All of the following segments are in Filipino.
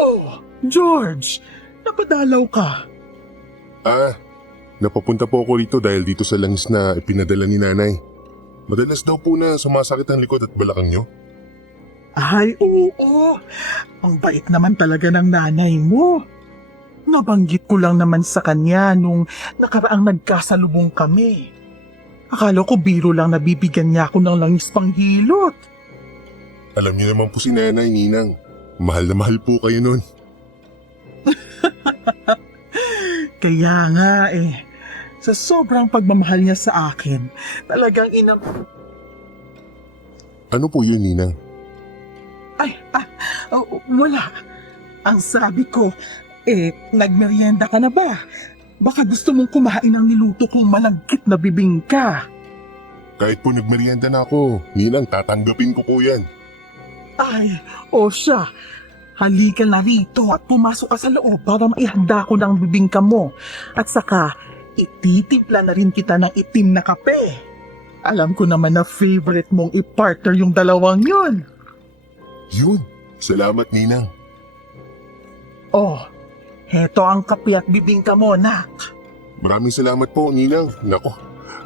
Oh, George, napadalaw ka. Napapunta po ako rito dahil dito sa langis na ipinadala ni nanay. Madalas daw po na sumasakit ang likod at balakang nyo. Ay, oo. Ang bait naman talaga ng nanay mo. Nabanggit ko lang naman sa kanya nung nakaraang nagkasalubong kami. Akala ko biro lang nabibigyan niya ako ng langis panghilot. Alam niyo naman po si nanay, Ninang. Mahal na mahal po kayo nun. Kaya nga sa sobrang pagmamahal niya sa akin, talagang Ano po yun, Ninang? wala. Ang sabi ko, nagmerienda ka na ba? Baka gusto mong kumain ng niluto kong malagkit na bibingka. Kahit po nagmerienda na ako, Ninang, tatanggapin ko po yan. Ay, o siya. Halika na rito at pumasok ka sa loob para maihanda ko ng bibingka mo. At saka, ititimpla na rin kita ng itim na kape. Alam ko naman na favorite mong i-partner yung dalawang yun. Yun, salamat, Ninang. Oh, heto ang kape at bibingka mo, nak. Maraming salamat po, Ninang. Nako,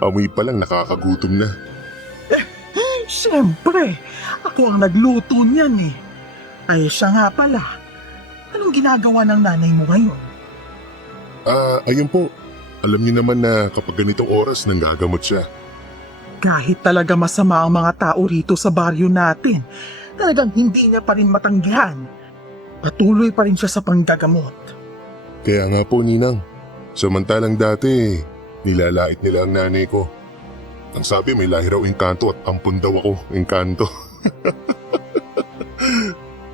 amoy pa lang nakakagutom na. Siyempre, ako ang nagluto niyan Ay, siya nga pala. Anong ginagawa ng nanay mo ngayon? Ayun po. Alam niyo naman na kapag ganitong oras nanggagamot siya. Kahit talaga masama ang mga tao rito sa baryo natin, talagang hindi niya pa rin matanggihan. Patuloy pa rin siya sa panggagamot. Kaya nga po, Ninang. Samantalang dati, nilalait nila ang nanay ko. Ang sabi may lahi raw engkanto at ampun daw ako engkanto.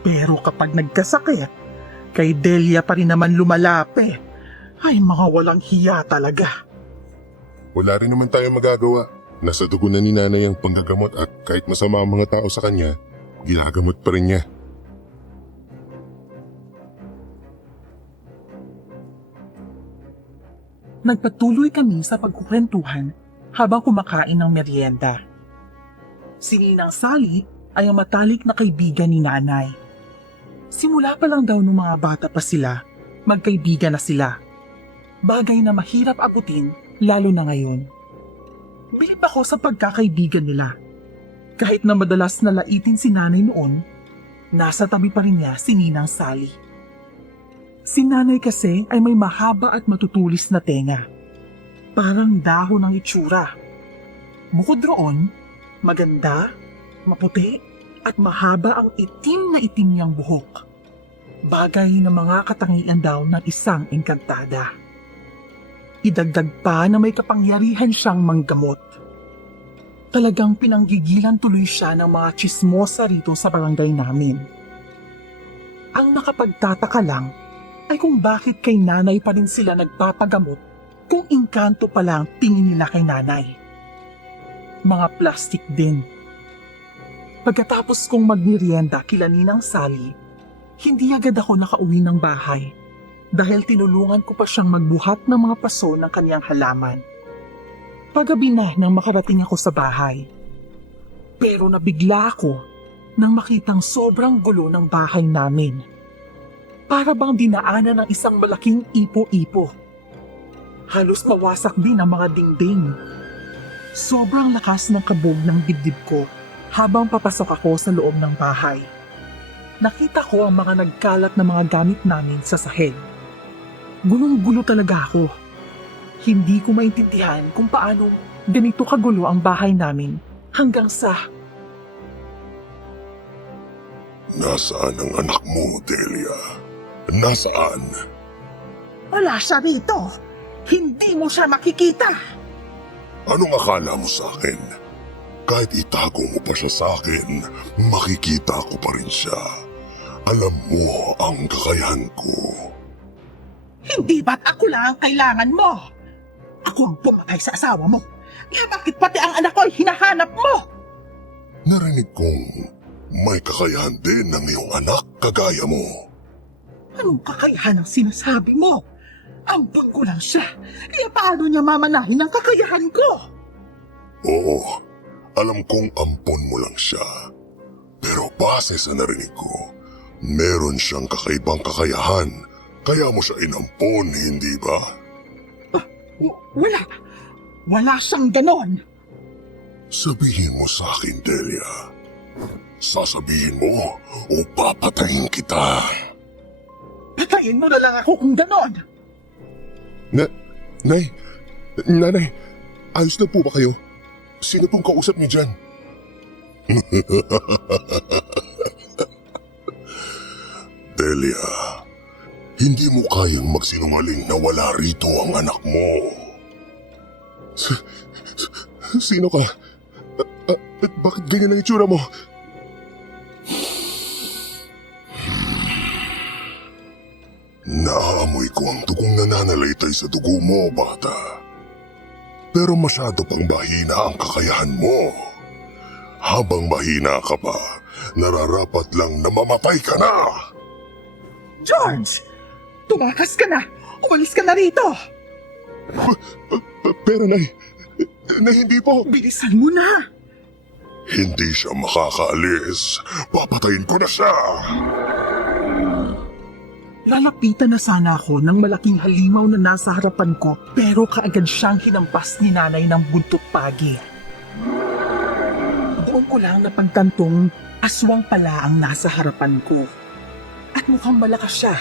Pero kapag nagkasakit, kay Delia pa rin naman lumalapit. Ay, mga walang hiya talaga. Wala rin naman tayo magagawa. Nasa dugo na ni nanay ang panggagamot at kahit masama ang mga tao sa kanya, ginagamot pa rin niya. Nagpatuloy kami sa pagkukwentuhan habang kumakain ng merienda. Si Ninang Sally ay ang matalik na kaibigan ni nanay. Simula pa lang daw nung mga bata pa sila, magkaibigan na sila. Bagay na mahirap abutin lalo na ngayon. Bilib ako sa pagkakaibigan nila. Kahit na madalas nalaitin si nanay noon, nasa tabi pa rin niya si Ninang Sally. Si nanay kasi ay may mahaba at matutulis na tenga. Parang dahon ng itsura. Bukod roon, maganda, maputi, at mahaba ang itim na itim niyang buhok. Bagay na mga katangian daw ng isang engkantada. Idagdag pa na may kapangyarihan siyang manggamot. Talagang pinanggigilan tuloy siya ng mga tsismosa rito sa barangay namin. Ang nakapagtataka lang ay kung bakit kay nanay pa rin sila nagpapagamot kung engkanto pa lang tingin nila kay nanay. Mga plastic din. Pagkatapos kong magmerienda kila Ninang Sally, hindi agad ako nakauwi ng bahay dahil tinulungan ko pa siyang magbuhat ng mga paso ng kaniyang halaman. Paggabi na nang makarating ako sa bahay. Pero nabigla ako nang makitang sobrang gulo ng bahay namin. Para bang dinaanan ng isang malaking ipo-ipo. Halos mawasak din ang mga dingding. Sobrang lakas ng kabog ng dibdib ko habang papasok ako sa loob ng bahay. Nakita ko ang mga nagkalat na mga gamit namin sa sahig. Gulong-gulo talaga ako. Hindi ko maintindihan kung paano ganito kagulo ang bahay namin hanggang sa... Nasaan ang anak mo, Delia? Nasaan? Wala siya rito. Hindi mo siya makikita. Anong akala mo sa akin? Kahit itago mo pa siya sa akin, makikita ko pa rin siya. Alam mo ang kakayahan ko. Hindi ba't ako lang ang kailangan mo? Ako ang pumatay sa asawa mo. Kaya bakit pati ang anak ko ay hinahanap mo? Narinig kong may kakayahan din ng iyong anak kagaya mo. Anong kakayahan ang sinasabi mo? Ampun ko lang siya. Kaya paano niya mamanahin ang kakayahan ko? Oo, alam kong ampon mo lang siya. Pero base sa narinig ko, Meron siyang kakaibang kakayahan, kaya mo siya inampon, hindi ba? Wala. Wala siyang ganon. Sabihin mo sa akin, Delia. Sasabihin mo o papatayin kita. Patayin mo na lang ako kung ganon. Nanay, ayos na po ba kayo? Sino pong kausap niyo dyan? Delia, hindi mo kayang magsinungaling na wala rito ang anak mo. Sino ka? At bakit ganyan ang itsura mo? Naamoy ko ang dugong nananalaytay sa dugo mo, bata. Pero masyado pang mahina ang kakayahan mo. Habang mahina ka pa, nararapat lang na mamatay ka na. George! Tumakas ka na! Umalis ka na rito! Pero nay, hindi po. Bilisan mo na! Hindi siya makakaalis. Papatayin ko na siya. Lalapitan na sana ako ng malaking halimaw na nasa harapan ko pero kaagad siyang hinampas ni nanay ng buntot pagi. Doon ko lang napagtantong aswang pala ang nasa harapan ko. At mukhang malakas siya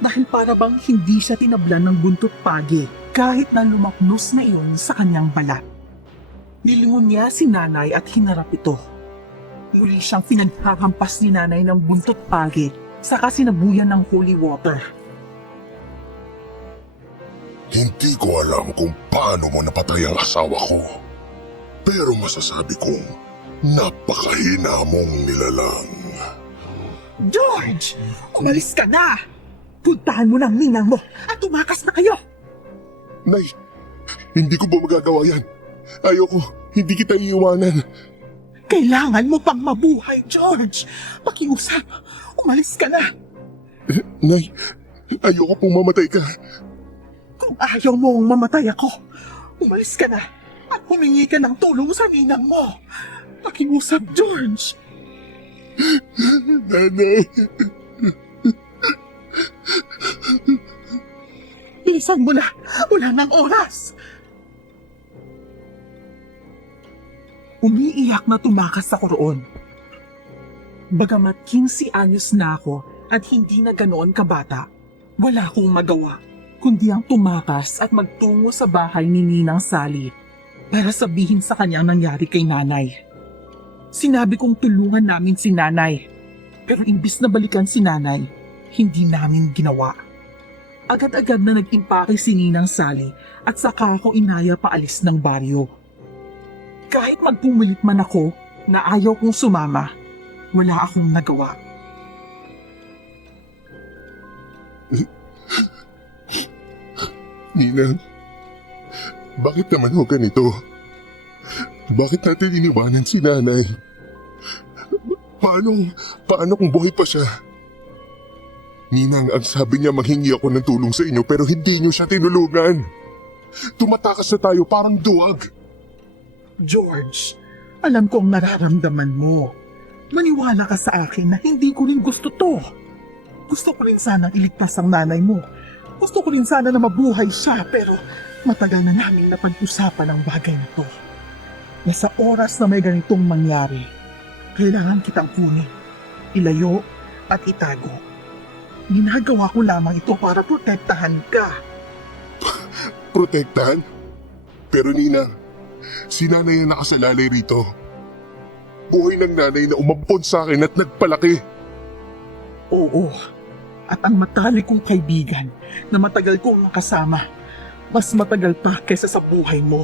dahil para bang hindi siya tinablan ng buntot pagi kahit na lumapnos na iyon sa kanyang balat. Nilingon niya si nanay at hinarap ito. Muli siyang pinaghahampas ni nanay ng buntot pagi saka sinabuyan ng holy water. Hindi ko alam kung paano mo napatay ang asawa ko. Pero masasabi kong napakahina mong nilalang. George! Umalis ka na! Puntahan mo ng ninang mo at tumakas na kayo! Nay, hindi ko ba magagawa yan? Ayoko, hindi kita iiwanan. Kailangan mo pang mabuhay, George! Pakiusap, umalis ka na! Nay, ayoko pong mamatay ka. Kung ayaw mong mamatay ako, umalis ka na at humingi ka ng tulong sa ninang mo. Pakiusap, George! Nanay, Bilisan mo na! Wala nang oras! Umiiyak na tumakas ako roon. Bagamat 15 anyos na ako at hindi na ganoon kabata, wala akong magawa kundi ang tumakas at magtungo sa bahay ni Ninang Sally para sabihin sa kanya ang nangyari kay nanay. Sinabi kong tulungan namin si nanay, pero imbis na balikan si nanay, hindi namin ginawa. Agad-agad na nag-impake si Ninang Sally at saka ako inaya paalis ng baryo. Kahit magpumilit man ako na ayaw kong sumama, wala akong nagawa. Ninang, bakit naman ho ganito? Bakit natin iniwanan si nanay? Paano kung buhay pa siya? Ninang, ang sabi niya manghingi ako ng tulong sa inyo pero hindi niyo siya tinulungan. Tumatakas na tayo parang duwag. George, alam ko ang nararamdaman mo. Maniwala ka sa akin na hindi ko rin gusto to. Gusto ko rin sana iligtas ang nanay mo. Gusto ko rin sana na mabuhay siya pero matagal na namin napag-usapan ang bagay na to. Nasa oras na may ganitong mangyari, kailangan kitang kunin, ilayo at itago. Ginagawa ko lamang ito para protektahan ka. Protektahan? Pero Ninang, si nanay ang nakasalalay rito. Buhay ng nanay na umampon sa akin at nagpalaki. Oo, at ang matalik kong kaibigan na matagal kong nakasama, mas matagal pa kaysa sa buhay mo.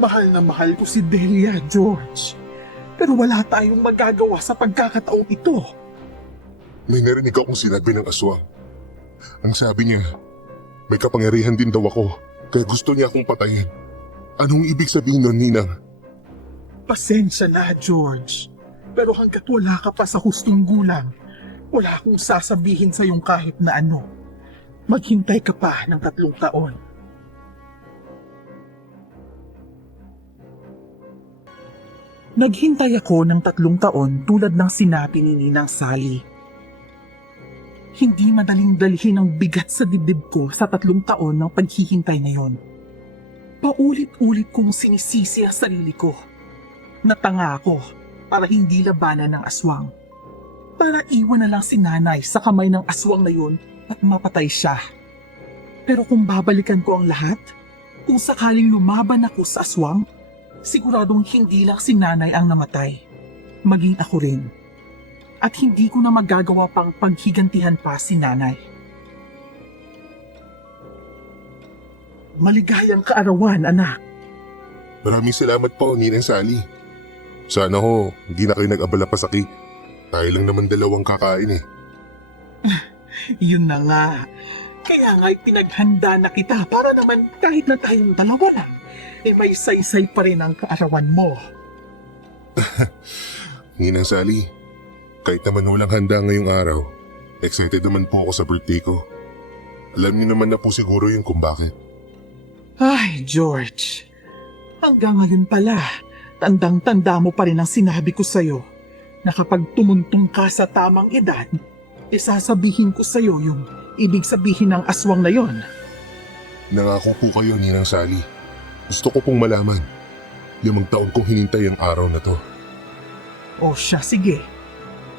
Mahal na mahal ko si Delia, George. Pero wala tayong magagawa sa pagkakataong ito. May narinig akong sinabi ng aswang. Ang sabi niya, may kapangyarihan din daw ako, kaya gusto niya akong patayin. Anong ibig sabihin nun, Ninang? Pasensya na, George. Pero hanggat wala ka pa sa hustong gulang, wala akong sasabihin sa iyong kahit na ano. Maghintay ka pa ng 3 taon. Naghintay ako ng 3 taon tulad ng sinabi ni Ninang Sally. Hindi madaling dalhin ang bigat sa dibdib ko sa 3 taon ng paghihintay na yon. Paulit-ulit kong sinisisi ang sarili ko. Natanga ako para hindi labanan ng aswang. Para iwan na lang si nanay sa kamay ng aswang na yun at mapatay siya. Pero kung babalikan ko ang lahat, kung sakaling lumaban ako sa aswang, siguradong hindi lang si nanay ang namatay, maging ako rin. At hindi ko na magagawa pang paghigantihan pa si nanay. Maligayang kaarawan, anak. Maraming salamat po, Ninang Sally. Sana ho, hindi na kayo nag-abala pa sa cake. Tayo lang naman 2 kakain eh. Yun na nga. Kaya nga'y pinaghanda na kita para naman kahit na tayong 2 na, may saysay pa rin ang kaarawan mo. Ninang Sally, kahit naman walang handa ngayong araw, excited naman po ako sa birthday ko. Alam niyo naman na po siguro yung kung bakit. Ay, George. Hanggang ngayon pala, tandang-tanda mo pa rin ang sinabi ko sa'yo na kapag tumuntong ka sa tamang edad, isasabihin ko sa'yo yung ibig sabihin ng aswang na yon. Nangako po kayo, Ninang Sally. Gusto ko pong malaman. 5 taon kong hinintay ang araw na to. O siya, sige.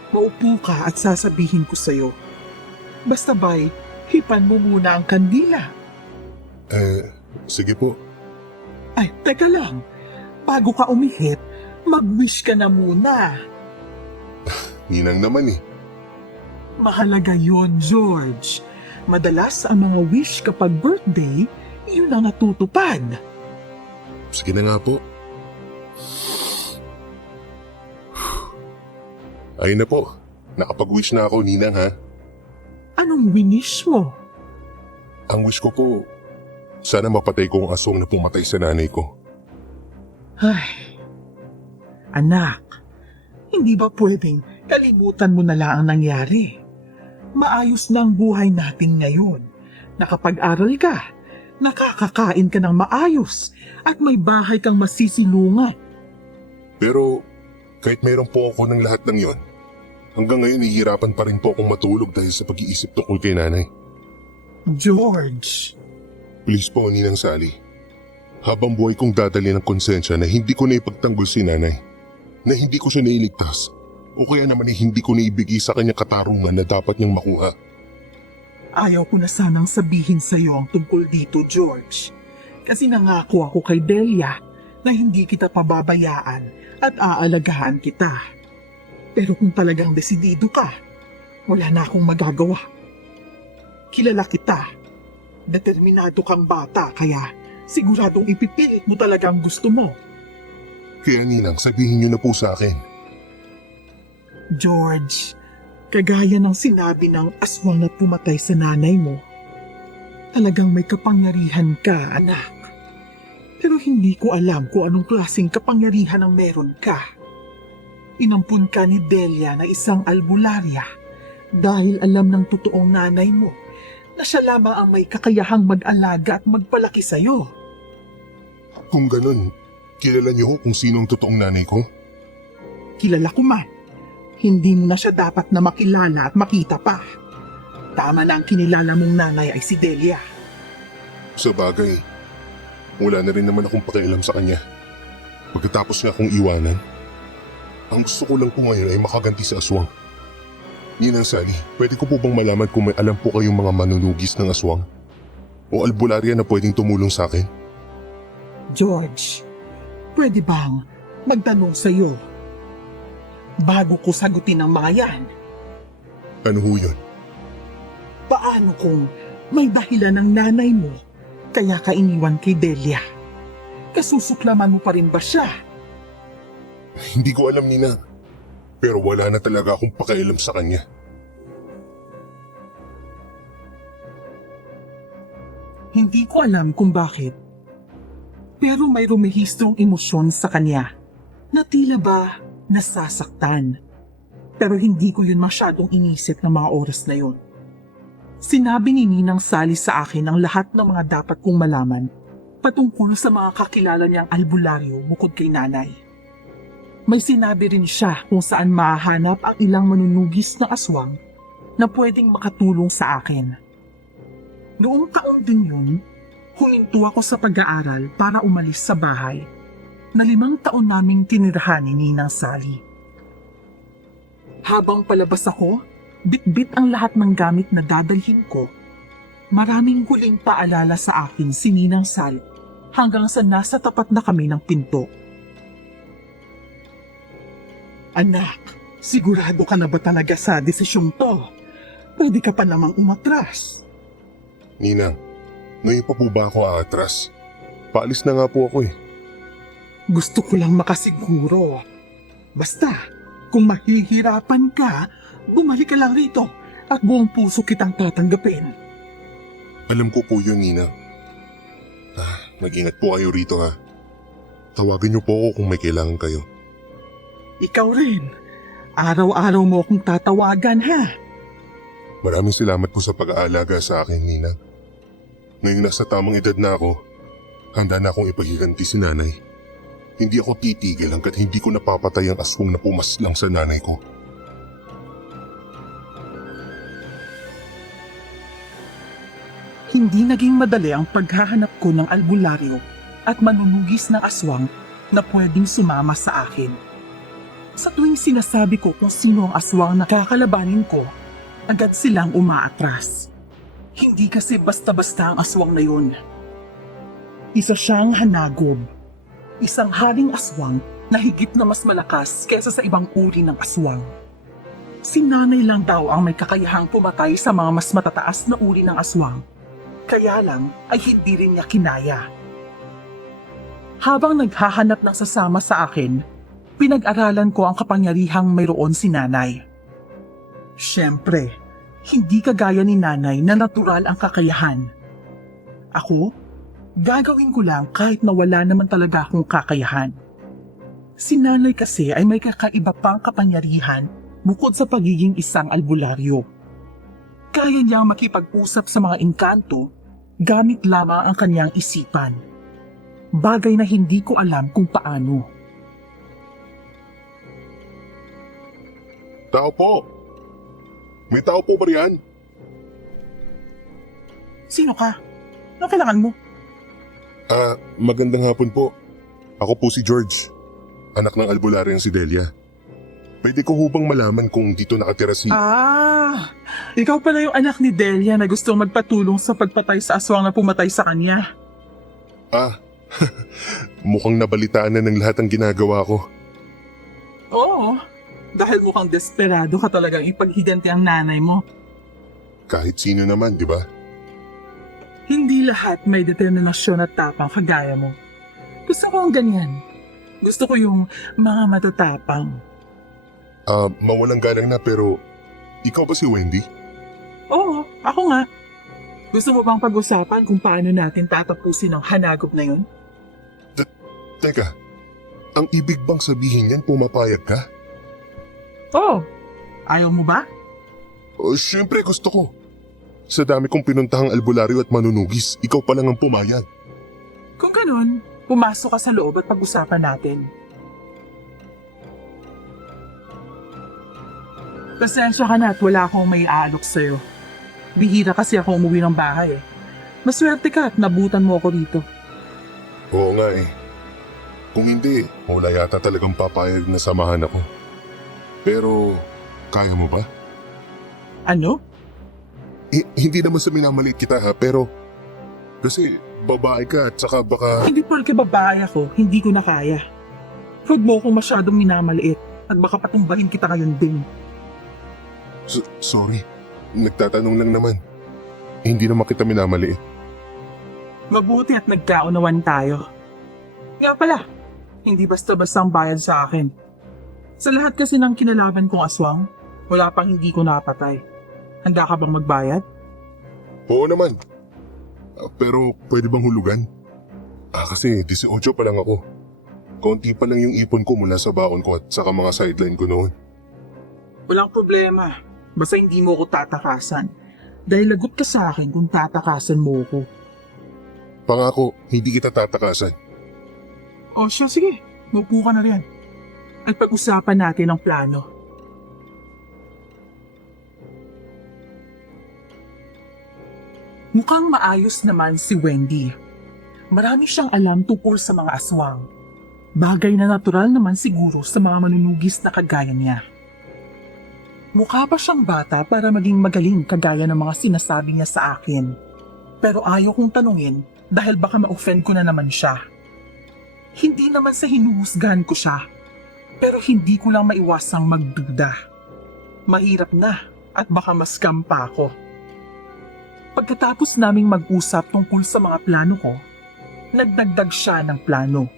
Maupo ka at sasabihin ko sa'yo. Basta ba'y, hipan mo muna ang kandila. Sige po. Ay, teka lang. Bago ka umihip, mag-wish ka na muna. Ninang naman eh. Mahalaga yon, George. Madalas ang mga wish kapag birthday, yun ang natutupad. Sige na nga po. Ayun na po. Nakapag-wish na ako, Ninang ha. Anong winish mo? Ang wish ko po, sana mapatay ko ang aswang na pumatay sa nanay ko. Ay, anak, hindi ba pwedeng kalimutan mo na lang ang nangyari? Maayos na ang buhay natin ngayon. Nakapag-aral ka, nakakakain ka ng maayos, at may bahay kang masisilungan. Pero kahit mayroon po ako ng lahat ng yon, hanggang ngayon nahihirapan pa rin po akong matulog dahil sa pag-iisip tungkol kay nanay. George, Please po, Ninang Sally. Habang buhay kong dadali ng konsensya na hindi ko na ipagtanggol si nanay, na hindi ko siya nailigtas, o kaya naman ay hindi ko naibigay sa kanya katarungan na dapat niyang makuha. ayaw ko na sanang sabihin sa iyo ang tungkol dito, George. Kasi nangako ako kay Delia na hindi kita pababayaan at aalagaan kita. Pero kung talagang desidido ka, wala na akong magagawa. Kilala kita. Determinado kang bata, kaya siguradong ipipilit mo talaga ang gusto mo. Kaya Ninang, sabihin niyo na po sa akin. George, kagaya ng sinabi ng aswang na pumatay sa nanay mo, talagang may kapangyarihan ka, anak. Pero hindi ko alam kung anong klaseng kapangyarihan ang meron ka. Inampun ka ni Delia na isang albularya dahil alam ng totoong nanay mo na siya lamang ang may kakayahang mag-alaga at magpalaki sa'yo. Kung ganun, kilala niyo kung sino ang totoong nanay ko? Kilala ko man. Hindi mo na siya dapat na makilala at makita pa. Tama na ang kinilala mong nanay ay si Delia. Sa bagay, wala na rin naman akong pakialam sa kanya. Pagkatapos nga akong iwanan, ang gusto ko lang po ngayon ay makaganti sa aswang. Ninang Sally, pwede ko po bang malaman kung may alam po kayong mga manunugis ng aswang? O albularya na pwedeng tumulong sa akin? George, pwede bang magtanong sa'yo? Bago ko sagutin ang mga yan, Ano ho yun? paano kung may dahilan ng nanay mo kaya ka iniwan kay Delia? Kasusuklaman mo pa rin ba siya? Hindi ko alam, Nina. Pero wala na talaga akong pakialam sa kanya. Hindi ko alam kung bakit. Pero may rumihistrong emosyon sa kanya na tila ba nasasaktan. Pero hindi ko yun masyadong inisip ng mga oras na yun. Sinabi ni Ninang Sally sa akin ang lahat ng mga dapat kong malaman patungkol sa mga kakilala niyang albularyo bukod kay nanay. May sinabi rin siya kung saan mahahanap ang ilang manunugis na aswang na pwedeng makatulong sa akin. Noong taon din yun, huminto ako sa pag-aaral para umalis sa bahay na 5 taon naming tinirahan ni Ninang Sally. Habang palabas ako, bitbit ang lahat ng gamit na dadalhin ko. Maraming huling paalala sa akin si Ninang Sally hanggang sa nasa tapat na kami ng pinto. Anak, sigurado ka na ba talaga sa desisyong to? Pwede ka pa namang umatras. Ninang, ngayon pa po ba ako aatras? Paalis na nga po ako eh. Gusto ko lang makasiguro. Basta, kung mahihirapan ka, bumalik ka lang rito at buong puso kitang tatanggapin. Alam ko po yun, Ninang. Mag-ingat po kayo rito ha. Tawagin niyo po ako kung may kailangan kayo. Ikaw rin. Araw-araw mo akong tatawagan, ha? Maraming salamat po sa pag-aalaga sa akin, Ninang. Ngayong nasa tamang edad na ako, handa na akong ipaghiganti si nanay. Hindi ako titigil hanggat hindi ko napapatay ang aswang na pumaslang sa nanay ko. Hindi naging madali ang paghahanap ko ng albularyo at manunugis ng aswang na pwedeng sumama sa akin. Sa tuwing sinasabi ko kung sino ang aswang na kakalabanin ko, agad silang umaatras. Hindi kasi basta-basta ang aswang na yun. Isa siyang hanagob. Isang haring aswang na higit na mas malakas kaysa sa ibang uri ng aswang. Si nanay lang daw ang may kakayahang pumatay sa mga mas matataas na uri ng aswang. Kaya lang ay hindi rin niya kinaya. Habang naghahanap ng sasama sa akin, pinag-aralan ko ang kapangyarihang mayroon si nanay. Siyempre, hindi kagaya ni nanay na natural ang kakayahan. Ako, gagawin ko lang kahit na wala naman talaga akong kakayahan. Si nanay kasi ay may kakaiba pang kapangyarihan bukod sa pagiging isang albularyo. Kaya niyang makipag-usap sa mga engkanto gamit lamang ang kanyang isipan. Bagay na hindi ko alam kung paano. Tao po! May tao po ba riyan? Sino ka? Ano kailangan mo? Magandang hapon po. Ako po si George, anak ng albularyang si Delia. Pwede ko hubang malaman kung dito nakatira si... Ikaw pala yung anak ni Delia na gustong magpatulong sa pagpatay sa aswang na pumatay sa kanya. Mukhang nabalitaan na ng lahat ang ginagawa ko. Oo, dahil mukhang desperado ka talagang ipaghiganti ang nanay mo. Kahit sino naman, di ba? Hindi lahat may determinasyon at tapang kagaya mo. Gusto ko ang ganyan. Gusto ko yung mga matatapang. Mawalang galang na pero ikaw ba si Wendy? Oo, ako nga. Gusto mo bang pag-usapan kung paano natin tatapusin ang hanagop na yun? Teka, ang ibig bang sabihin yan pumapayag ka? Oo. Ayaw mo ba? Siyempre gusto ko. Sa dami kong pinuntahang albularyo at manunugis, ikaw pa lang ang pumayag. Kung ganun, pumasok ka sa loob at pag-usapan natin. Pasensya ka na at wala akong may aalok sa'yo. Bihira kasi ako umuwi ng bahay eh. Maswerte ka at nabutan mo ako dito. Oo nga eh. Kung hindi, wala yata talagang papayag na samahan ako. Pero, kaya mo ba? Ano? Hindi naman sa minamaliit kita ha, pero... Kasi, babae ka at saka baka... Hindi porke babae ako, hindi ko na kaya. Huwag mo akong masyadong minamaliit at baka patumbahin kita ngayon din. Sorry, nagtatanong lang naman. Hindi naman kita minamaliit. Mabuti at nagkaunawan tayo. Nga pala, hindi basta-basta ang bayad sa akin. Sa lahat kasi ng kinalaban kong aswang, wala pang hindi ko napatay. Handa ka bang magbayad? Oo naman. Pero pwede bang hulugan? Kasi 18 pa lang ako. Konti pa lang yung ipon ko mula sa baon ko at saka mga sideline ko noon. Walang problema. Basta hindi mo ko tatakasan. Dahil lagot ka sa akin kung tatakasan mo ko. Pangako, hindi kita tatakasan. O siya, sige. Mupo ka na riyan. At pag-usapan natin ang plano. Mukhang maayos naman si Wendy. Marami siyang alam tungkol sa mga aswang. Bagay na natural naman siguro sa mga manunugis na kagaya niya. Mukha pa siyang bata para maging magaling kagaya ng mga sinasabi niya sa akin. Pero ayaw kong tanungin dahil baka ma-offend ko na naman siya. Hindi naman sa hinuhusgahan ko siya, pero hindi ko lang maiwasang magduda. Mahirap na at baka ma-scam pa ako. Pagkatapos naming mag-usap tungkol sa mga plano ko, nagdagdag siya ng plano.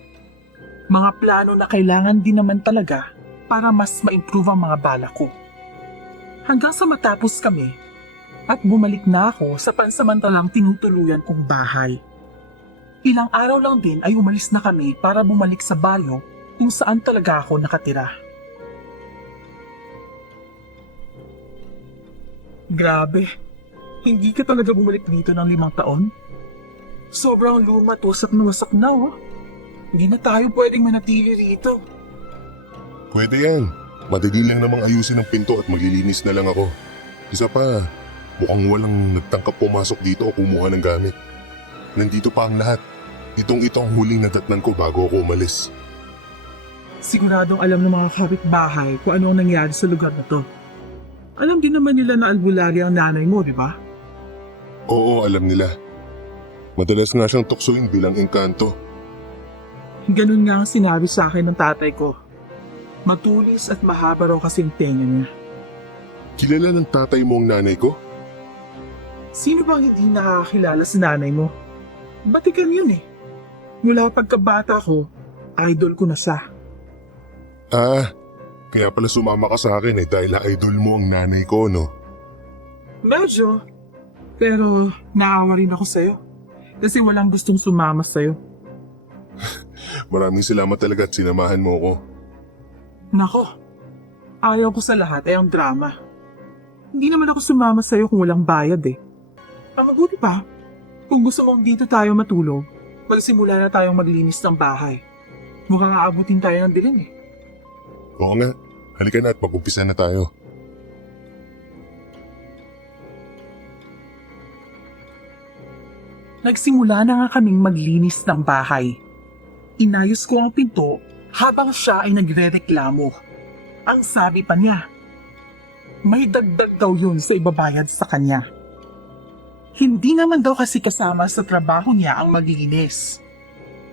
Mga plano na kailangan din naman talaga para mas ma-improve ang mga balak ko. Hanggang sa matapos kami at bumalik na ako sa pansamantalang tinutuluyan kong bahay. Ilang araw lang din ay umalis na kami para bumalik sa baryo kung saan talaga ako nakatira. Grabe, hindi ka talaga bumalik dito ng 5 taon? Sobrang luma at wasak na oh. Hindi na tayo pwedeng manatili rito. Pwede yan. Madali lang namang ayusin ang pinto at maglilinis na lang ako. Isa pa, mukhang walang nagtangkap pumasok dito o kumuha ng gamit. Nandito pa ang lahat. Ito ang huling nadatnan ko bago ako umalis. Siguradong alam ng mga kapitbahay kung ano ang nangyari sa lugar na to. Alam din naman nila na albularyo ang nanay mo, di ba? Oo, alam nila. Madalas nga siyang tuksoin bilang engkanto. Ganun nga ang sinabi sa akin ng tatay ko. Matulis at mahaba raw kasing tenga niya. Kilala ng tatay mo ang nanay ko? Sino bang hindi nakakilala sa nanay mo? Batikan yun eh. Mula pagkabata ko, idol ko na siya. Ah, kaya pala sumama ka sa akin dahil idol mo ang nanay ko, no? Medyo. Pero naawa rin ako sa'yo. Kasi walang gustong sumama sa'yo. Maraming salamat talaga at sinamahan mo ko. Nako, ayaw ko sa lahat ay ang drama. Hindi naman ako sumama sa'yo kung walang bayad eh. Ang mabuti pa, kung gusto mong dito tayo matulog, magsimula na tayong maglinis ng bahay. Mukhang aabutin tayo ng dilim eh. Oo nga, halika na at mag-umpisa na tayo. Nagsimula na nga kaming maglinis ng bahay. Inayos ko ang pinto habang siya ay nagrereklamo. Ang sabi pa niya, may dagdag daw yun sa ibabayad sa kanya. Hindi naman daw kasi kasama sa trabaho niya ang maglinis.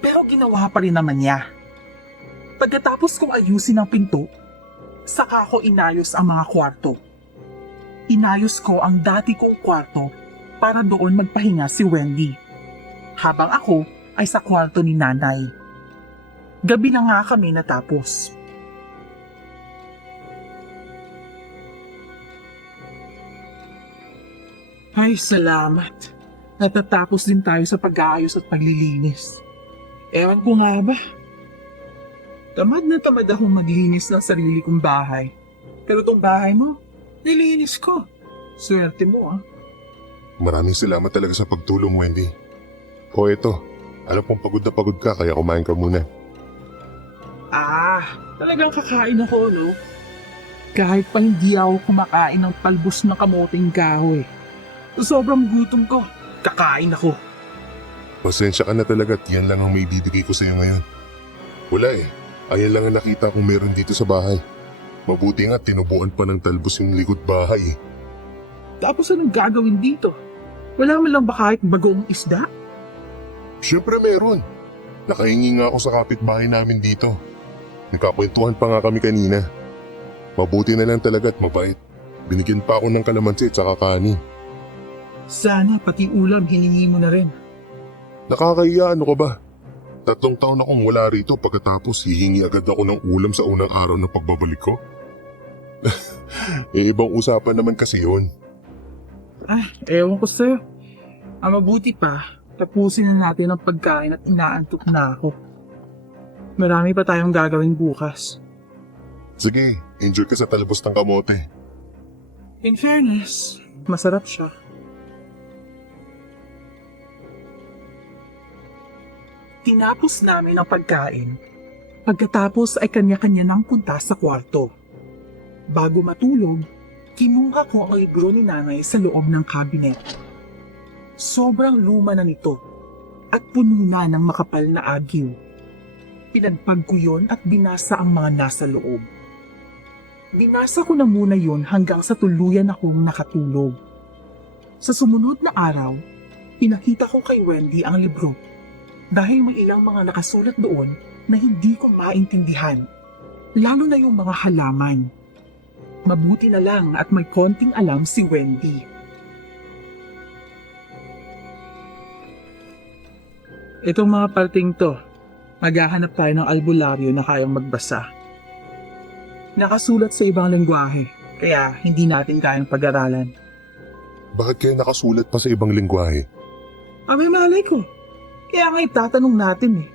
Pero ginawa pa rin naman niya. Pagkatapos kong ayusin ang pinto, saka ko inayos ang mga kwarto. Inayos ko ang dati kong kwarto para doon magpahinga si Wendy. Habang ako ay sa kwarto ni nanay. Gabi na nga kami natapos. Ay, salamat. Natatapos din tayo sa pag-aayos at paglilinis. Ewan ko nga ba? Tamad na tamad akong maglinis ng sarili kong bahay. Pero tong bahay mo, nilinis ko. Swerte mo ah. Maraming salamat talaga sa pagtulong, Wendy. O eto, alam kong pagod na pagod ka kaya kumain ka muna. Talagang kakain ako, no? Kahit pa hindi ako kumakain ng talbos ng kamoting kahoy. Sobrang gutom ko, kakain ako. Pasensya ka na talaga at yan lang ang may bibigay ko sa iyo ngayon. Wala eh, ayan lang ang nakita kong meron dito sa bahay. Mabuti nga tinubuan pa ng talbos yung likod bahay eh. Tapos anong gagawin dito? Wala man lang ba kahit bagoong isda? Siyempre meron. Nakahingi nga ako sa kapitbahay namin dito. Nagkakwentuhan pa nga kami kanina. Mabuti na lang talaga at mabait. Binigyan pa ako ng kalamansi at saka kanin. Sana pati ulam hiningi mo na rin. Nakakahiya, ano ka ba? 3 taon akong wala rito pagkatapos hihingi agad ako ng ulam sa unang araw ng pagbabalik ko. Ibang usapan naman kasi yun. Ewan ko sa'yo. Ang mabuti pa, tapusin na natin ang pagkain at inaantok na ako. Marami pa tayong gagawin bukas. Sige, enjoy ka sa talbos ng kamote. In fairness, masarap siya. Tinapos namin ang pagkain. Pagkatapos ay kanya-kanya nang punta sa kwarto. Bago matulog, kinuha ko ang libro ni nanay sa loob ng cabinet. Sobrang luma na nito at puno na ng makapal na agyo. Pinagpag ko yun at binasa ang mga nasa loob. Binasa ko na muna yun hanggang sa tuluyan akong nakatulog. Sa sumunod na araw, pinakita ko kay Wendy ang libro dahil may ilang mga nakasulat doon na hindi ko maintindihan, lalo na yung mga halaman. Mabuti na lang at may konting alam si Wendy. Itong mga parting to, maghahanap tayo ng albularyo na kayang magbasa. Nakasulat sa ibang lengguwahe, kaya hindi natin kayang pag-aralan. Bakit kaya nakasulat pa sa ibang lingwahe? May malay ko. Kaya nga itatanong natin eh.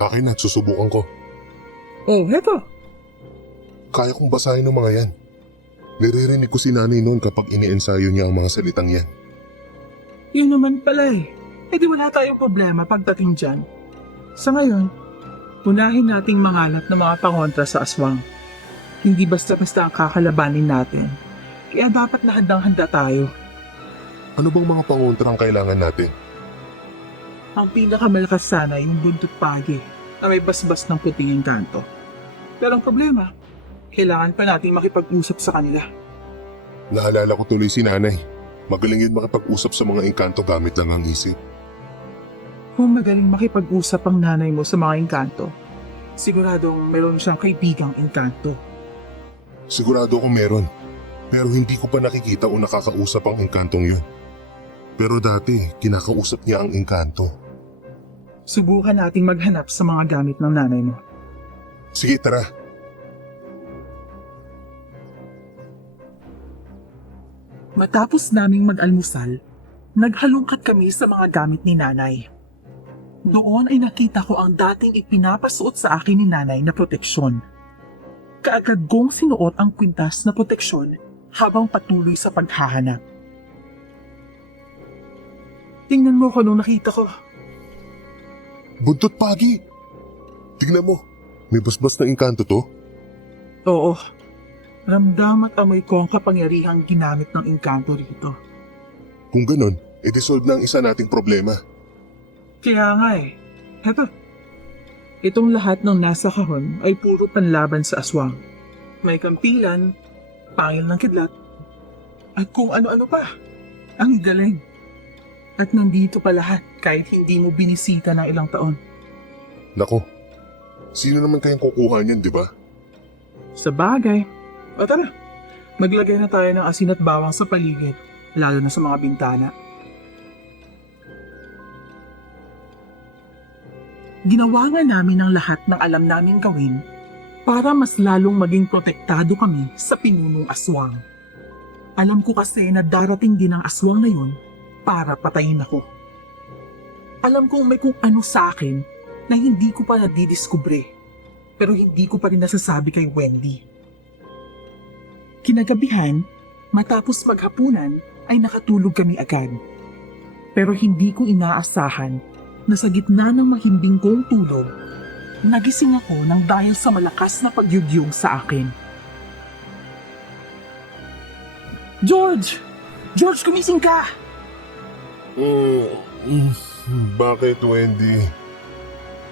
Akin na, susubukan ko. Oh, heto. Kaya kong basahin ng mga yan. Naririnig ko si nanay noon kapag iniensayo niya ang mga salitang yan. Yun naman pala eh. Eh di wala tayong problema pagdating dyan. Sa ngayon, unahin nating mangalat ng mga pangontra sa aswang. Hindi basta-basta ang kakalabanin natin. Kaya dapat na handang-handa tayo. Ano bang mga pangontra ang kailangan natin? Ang pinakamalakas sana yung buntot pagi na may basbas ng puting engkanto. Pero ang problema, kailangan pa nating makipag-usap sa kanila. Naalala ko tuloy si nanay. Magaling yun makipag-usap sa mga engkanto gamit lang ang isip. Kung magaling makipag-usap ang nanay mo sa mga engkanto, siguradong meron siyang kaibigang engkanto. Sigurado ko meron. Pero hindi ko pa nakikita o nakakausap ang engkantong yun. Pero dati, kinakausap niya ang engkanto. Subukan nating maghanap sa mga gamit ng nanay mo. Sige, tara. Matapos naming mag-almusal, naghalungkat kami sa mga gamit ni nanay. Doon ay nakita ko ang dating ipinapasuot sa akin ni nanay na proteksyon. Kaagad kong sinuot ang kwintas na proteksyon habang patuloy sa paghahanap. Tingnan mo ko nung nakita ko. Buntot pagi! Tingnan mo, may basbas na engkanto to? Oo, ramdam at amoy ko ang kapangyarihang ginamit ng engkanto rito. Kung ganon, i-dissolve na ang isa nating problema. Kaya nga eh. Heto. Itong lahat ng nasa kahon ay puro panlaban sa aswang. May kampilan, pangil ng kidlat, at kung ano-ano pa. Ang galing. At nandito pa lahat kahit hindi mo binisita ng ilang taon. Nako, sino naman kayang kukuha niyan, di ba? Sa bagay. O tara, maglagay na tayo ng asin at bawang sa paligid, lalo na sa mga bintana. Ginawa nga namin ang lahat ng alam naming gawin para mas lalong maging protektado kami sa pinunong aswang. Alam ko kasi na darating din ang aswang na yun para patayin ako. Alam kong may kung ano sa akin na hindi ko pa nadidiskubre, pero hindi ko pa rin nasasabi kay Wendy. Kinagabihan, matapos maghapunan ay nakatulog kami agad. Pero hindi ko inaasahan na sa gitna ng mahimbing kong tulog, nagising ako nang dahil sa malakas na pagyugyug sa akin. George! George, gumising ka! Bakit, Wendy?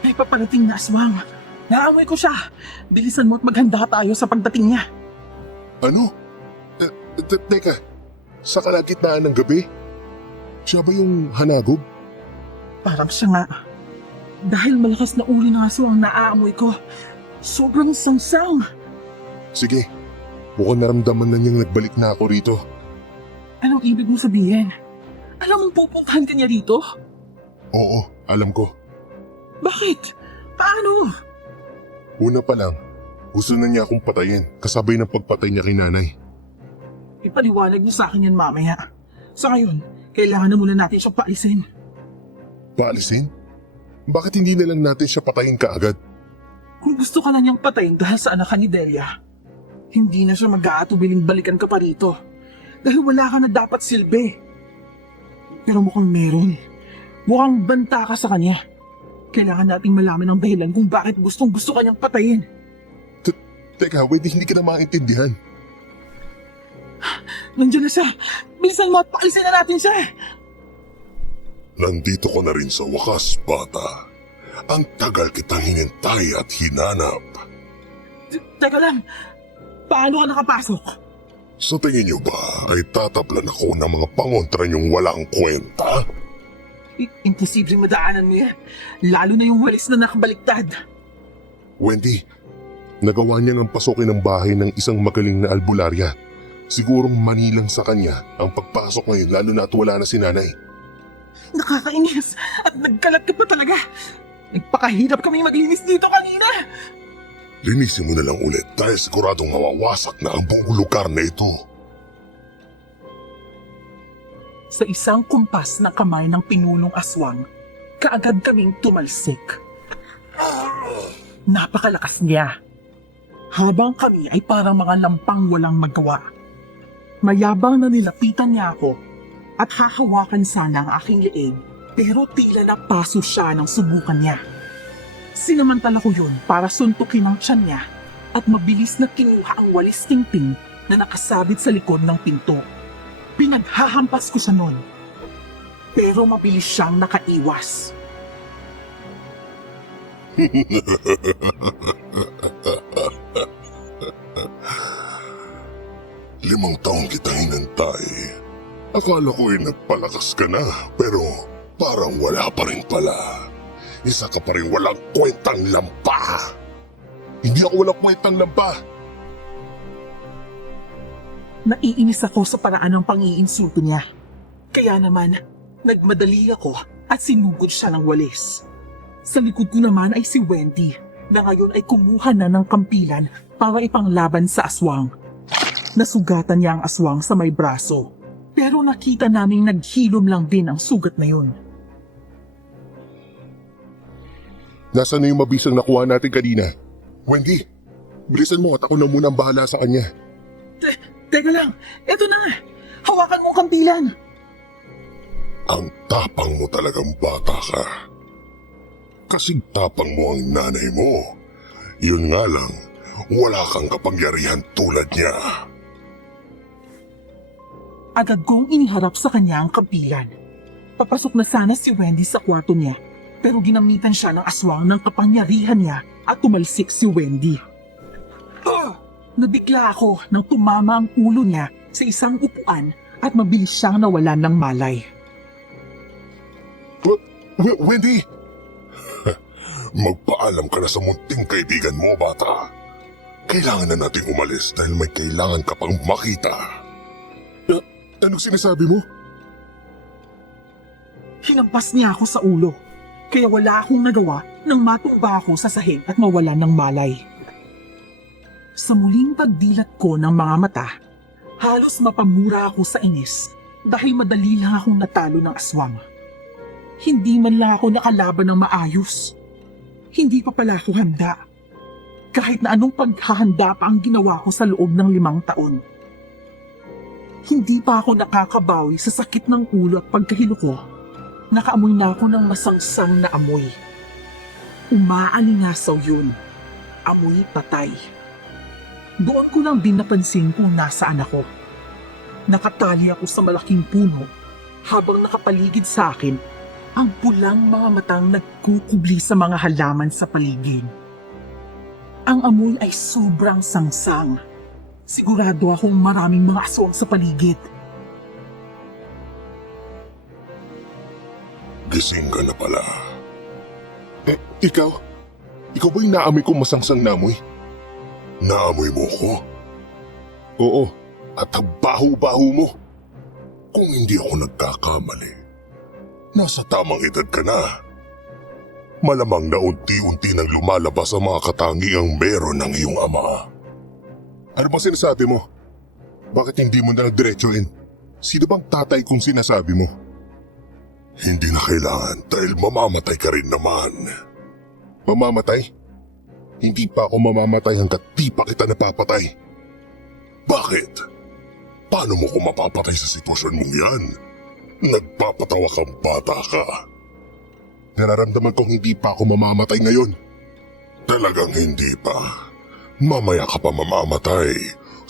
May paparating na aswang. Naamoy ko siya. Bilisan mo at maghanda tayo sa pagdating niya. Ano? Teka, sa kalagitnaan ng gabi? Siya ba yung hanagog? Parang siya nga. Dahil malakas na uli ng aswang naaamoy ko, sobrang sangsang. Sige, mukhang naramdaman na niyang nagbalik na ako rito. Anong ibig mo sabihin? Alam mong pupuntahan ka niya dito? Oo, alam ko. Bakit? Paano? Una pa lang, gusto na niya akong patayin kasabay ng pagpatay niya kay nanay. Ipaliwanag niyo sa akin yan mamaya. Sa ngayon, kailangan na muna natin siyang paalisin. Paalisin? Bakit hindi na lang natin siya patayin kaagad? Kung gusto ka na niyang patayin dahil sa anak ka ni Delia, hindi na siya mag-aatubiling balikan ka pa rito. Dahil wala ka na dapat silbi. Pero mukhang meron. Mukhang banta ka sa kanya. Kailangan nating malaman ang dahilan kung bakit gustong-gusto ka niyang patayin. Teka, Wendy, hindi ka na maintindihan. Nandiyan na siya. Bilisan mo at paalisin na natin siya. Nandito ko na rin sa wakas, bata. Ang tagal kitang hinintay at hinanap. Teka lang, paano ka nakapasok? Sa tingin niyo ba ay tatablan ako ng mga pangontra niyong walang kwenta? Imposibleng madaanan mo yan. Lalo na yung walis na nakabaliktad. Wendy, nagawa niyang ang pasukin ng bahay ng isang magaling na albularya. Sigurong manilang sa kanya ang pagpasok ngayon lalo na at wala na si nanay. Nakakainis at nagkalat ka pa talaga. Nagpakahirap kami maglinis dito kanina. Linisin mo na lang ulit dahil siguradong mawawasak na ang buong lugar na ito. Sa isang kumpas ng kamay ng pinulong aswang, kaagad kaming tumalsik. Napakalakas niya. Habang kami ay parang mga lampang walang magawa. Mayabang na nilapitan niya ako at hahawakan sana ang aking leeg, pero tila napaso siya nang subukan niya. Sinamantala ko yun para suntukin ang tiyan niya at mabilis na kinuha ang walis tingting na nakasabit sa likod ng pinto. Pinaghahampas ko siya nun, pero mabilis siyang nakaiwas. 5 taong kitang hinantay. Akala ko ay nagpalakas ka na, pero parang wala pa rin pala. Isa ka pa rin walang kwentang lampa. Hindi ako walang kwentang lampa. Naiinis ako sa paraan ng pang-iinsulto niya. Kaya naman, nagmadali ako at sinugod siya ng walis. Sa likod ko naman ay si Wendy, na ngayon ay kumuha na ng kampilan para ipanglaban sa aswang. Nasugatan niya ang aswang sa may braso, pero nakita naming naghilom lang din ang sugat na yun. Nasaan na yung mabisang nakuha natin kanina? Wendy, bilisan mo at ako na muna ang bahala sa kanya. Teka lang, eto na nga. Hawakan mo ang kampilan. Ang tapang mo talagang bata ka. Kasing tapang mo ang nanay mo. Yun nga lang, wala kang kapangyarihan tulad niya. Agad kong iniharap sa kanya ang kampilan. Papasok na sana si Wendy sa kwarto niya, pero ginamitan siya ng aswang ng kapangyarihan niya at tumalsik si Wendy. Nabigla ako nang tumama ang ulo niya sa isang upuan at mabilis siyang nawalan ng malay. Wendy! Magpaalam ka na sa munting kaibigan mo, bata. Kailangan na nating umalis dahil may kailangan ka pang makita. Anong sinasabi mo? Hinampas niya ako sa ulo, kaya wala akong nagawa nang matumba ako sa sahig at mawalan ng malay. Sa muling pagdilat ko ng mga mata, halos mapamura ako sa inis dahil madali lang akong natalo ng aswang. Hindi man lang ako nakalaban ng maayos. Hindi pa pala ako handa. Kahit na anong paghahanda pa ang ginawa ko sa loob ng 5 taon. Hindi pa ako nakakabawi sa sakit ng ulo at pagkahilo ko. Nakaamoy na ako ng masangsang na amoy. Umaalingasaw yun. Amoy patay. Doon ko lang din napansin kung nasaan ako. Nakatali ako sa malaking puno habang nakapaligid sa akin ang pulang mga matang nagkukubli sa mga halaman sa paligid. Ang amoy ay sobrang sangsang. Sigurado akong maraming mga aswang sa paligid. Gising ka na pala. Ikaw? Ikaw ba yung naamoy kong masangsang na amoy? Naamoy mo ko? Oo, at ang baho-baho mo. Kung hindi ako nagkakamali, nasa tamang edad ka na. Malamang na unti-unti nang lumalabas ang mga katangiang meron ng iyong ama. Ano bang sinasabi mo? Bakit hindi mo na nagdiretsuhin? Sino bang tatay kung sinasabi mo? Hindi na kailangan dahil mamamatay ka rin naman. Mamamatay? Hindi pa ako mamamatay hanggat di pa kita napapatay. Bakit? Paano mo ko mapapatay sa sitwasyon mong yan? Nagpapatawa kang bata ka. Nararamdaman kong hindi pa ako mamamatay ngayon. Talagang hindi pa. Mamaya ka pa mamamatay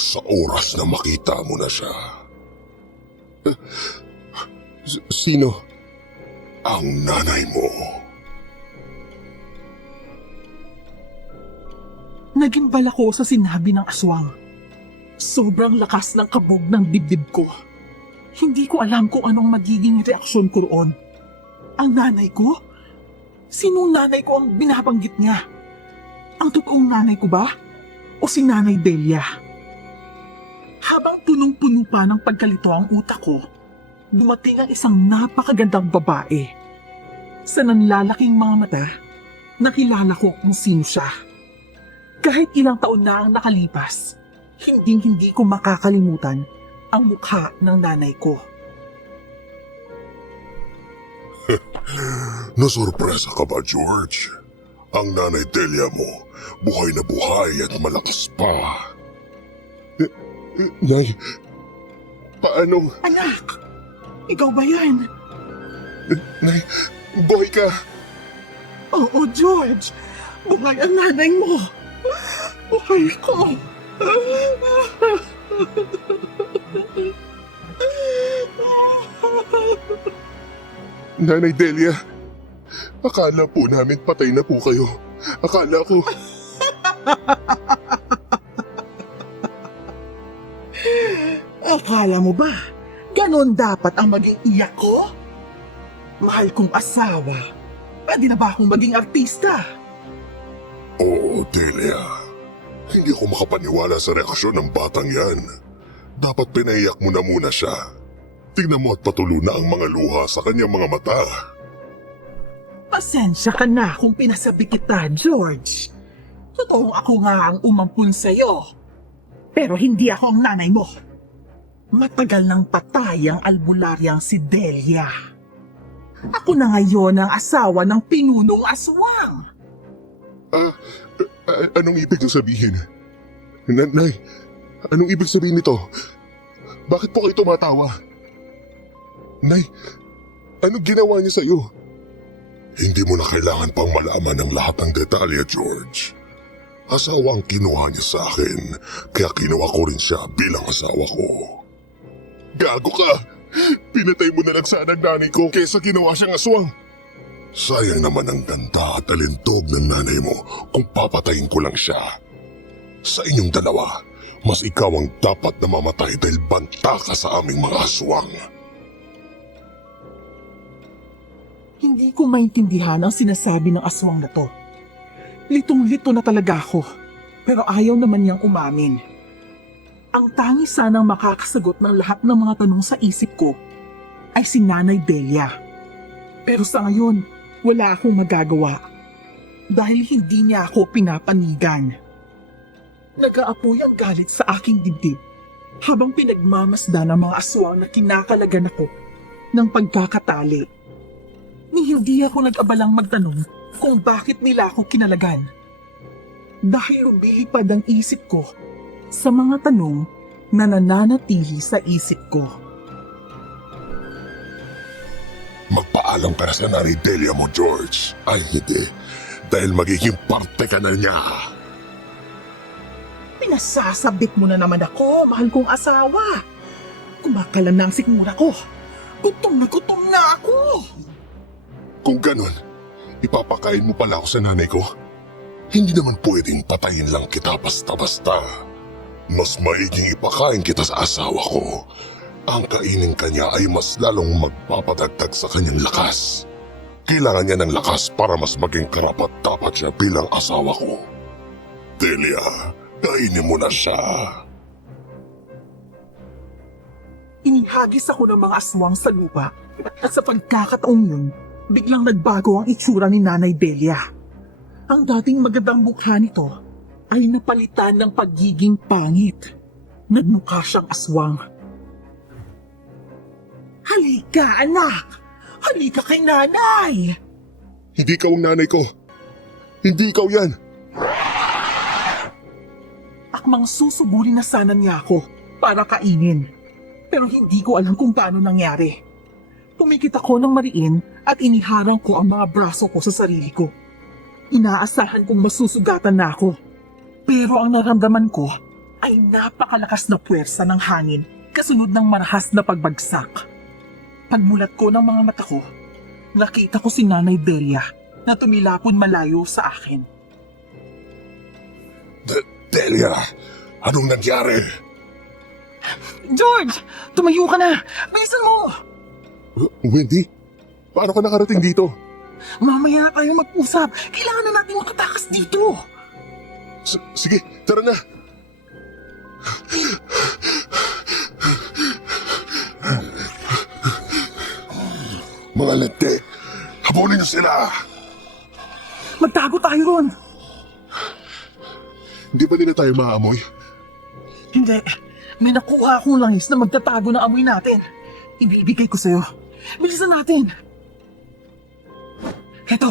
sa oras na makita mo na siya. Sino? ang nanay mo. Nagimbal ako sa sinabi ng aswang. Sobrang lakas ng kabog ng dibdib ko. Hindi ko alam kung anong magiging reaksyon ko roon. Ang nanay ko? Sinong nanay ko ang binabanggit niya? Ang totoong nanay ko ba? O si Nanay Delia? Habang punong-puno pa ng pagkalito ang utak ko, dumating ang isang napakagandang babae. Sa nanlalaking mga mata, nakilala ko kung sino siya. Kahit ilang taon na ang nakalipas, hindi ko makakalimutan ang mukha ng nanay ko. Nasurpresa ka ba, George? Ang Nanay Delia mo, buhay na buhay at malakas pa. Nay, paano? Anak! Ikaw ba yan? Nay, buhay ka! Oo, George! Buhay ang nanay mo! Buhay ko! Nanay Delia, akala po namin patay na po kayo. Akala ko... Akala mo ba, ganon dapat ang maging iyak ko? Mahal kong asawa, pwede na ba akong maging artista? Oo, Delia. Hindi ko makapaniwala sa reaksyon ng batang yan. Dapat pinaiyak mo na muna siya. Tingnan mo at patulo na ang mga luha sa kanyang mga mata. Pasensya ka na kung pinasabi kita, George. Totoong ako nga ang umampun sa'yo. Pero hindi ako ang nanay mo. Matagal nang patay ang albularyang si Delia. Ako na ngayon ang asawa ng pinunong aswang. Anong ibig niyong sabihin? Nay, anong ibig sabihin nito? Bakit po kayo tumatawa? Nay, anong ginawa niya sa'yo? Hindi mo na kailangan pang malaman ang lahat ng detalye, George. Asawa ang kinuha niya sa akin, kaya kinuha ko rin siya bilang asawa ko. Gago ka! Pinatay mo na lang sana ang nanay ko kaysa ginawa siyang aswang. Sayang naman ang ganda at talentog ng nanay mo kung papatayin ko lang siya. Sa inyong dalawa, mas ikaw ang dapat na mamatay dahil banta ka sa aming mga aswang. Hindi ko maintindihan ang sinasabi ng aswang na to. Litong-lito na talaga ako, pero ayaw naman niyang umamin. Ang tangi sanang makakasagot ng lahat ng mga tanong sa isip ko ay si Nanay Delia. Pero sa ngayon, wala akong magagawa dahil hindi niya ako pinapanigan. Nag-aapoy ang galit sa aking dibdib habang pinagmamasdan ng mga aswang na kinakalagan ako ng pagkakatali. Ni hindi ako nag-abalang magtanong kung bakit nila ako kinalagan. Dahil lumilipad ang isip ko sa mga tanong na nananatili sa isip ko. Magpaalam ka na sa Nanay Delia mo, George. Ay hindi, dahil magiging parte ka na niya. Pinasasabit mo na naman ako, mahal kong asawa. Kumakalam na ang sikmura ko. Gutom na ako. Kung ganun, ipapakain mo pala ako sa nanay ko? Hindi naman pwedeng patayin lang kita basta-basta. Mas maiging ipakain kita sa asawa ko. Ang kainin kanya ay mas lalong magpapadagdag sa kanyang lakas. Kailangan niya ng lakas para mas maging karapat-dapat siya bilang asawa ko. Delia, kainin mo na siya. Inihagis ako ng mga aswang sa lupa at sa pagkakataong yun, biglang nagbago ang itsura ni Nanay Delia. Ang dating magandang mukha nito ay napalitan ng pagiging pangit. Nagmukha siyang aswang. Halika, anak! Halika kay nanay! Hindi ikaw ang nanay ko. Hindi ikaw yan. Akmang susubuli na sana niya ako para kainin. Pero hindi ko alam kung paano nangyari. Pumikit ako ng mariin at iniharang ko ang mga braso ko sa sarili ko. Inaasahan kong masusugatan na ako. Pero ang naramdaman ko ay napakalakas na puwersa ng hangin kasunod ng marahas na pagbagsak. Pagmulat ko ng mga mata ko, Nakita ko si Nanay Delia na tumilapon malayo sa akin. Delia, anong nangyari? George! Tumayo ka na! Bilisan mo! Wendy, paano ka nakarating dito? Mamaya na tayo mag-usap. Kailangan na natin makatakas dito. Sige, tara na. Mga lente, habulin niyo sila. Magtago tayo ron. Hindi ba nila tayo maamoy? Hindi. May nakuha akong langis na magtatago ng amoy natin. Ibibigay ko sa'yo. Bilisan natin. Heto,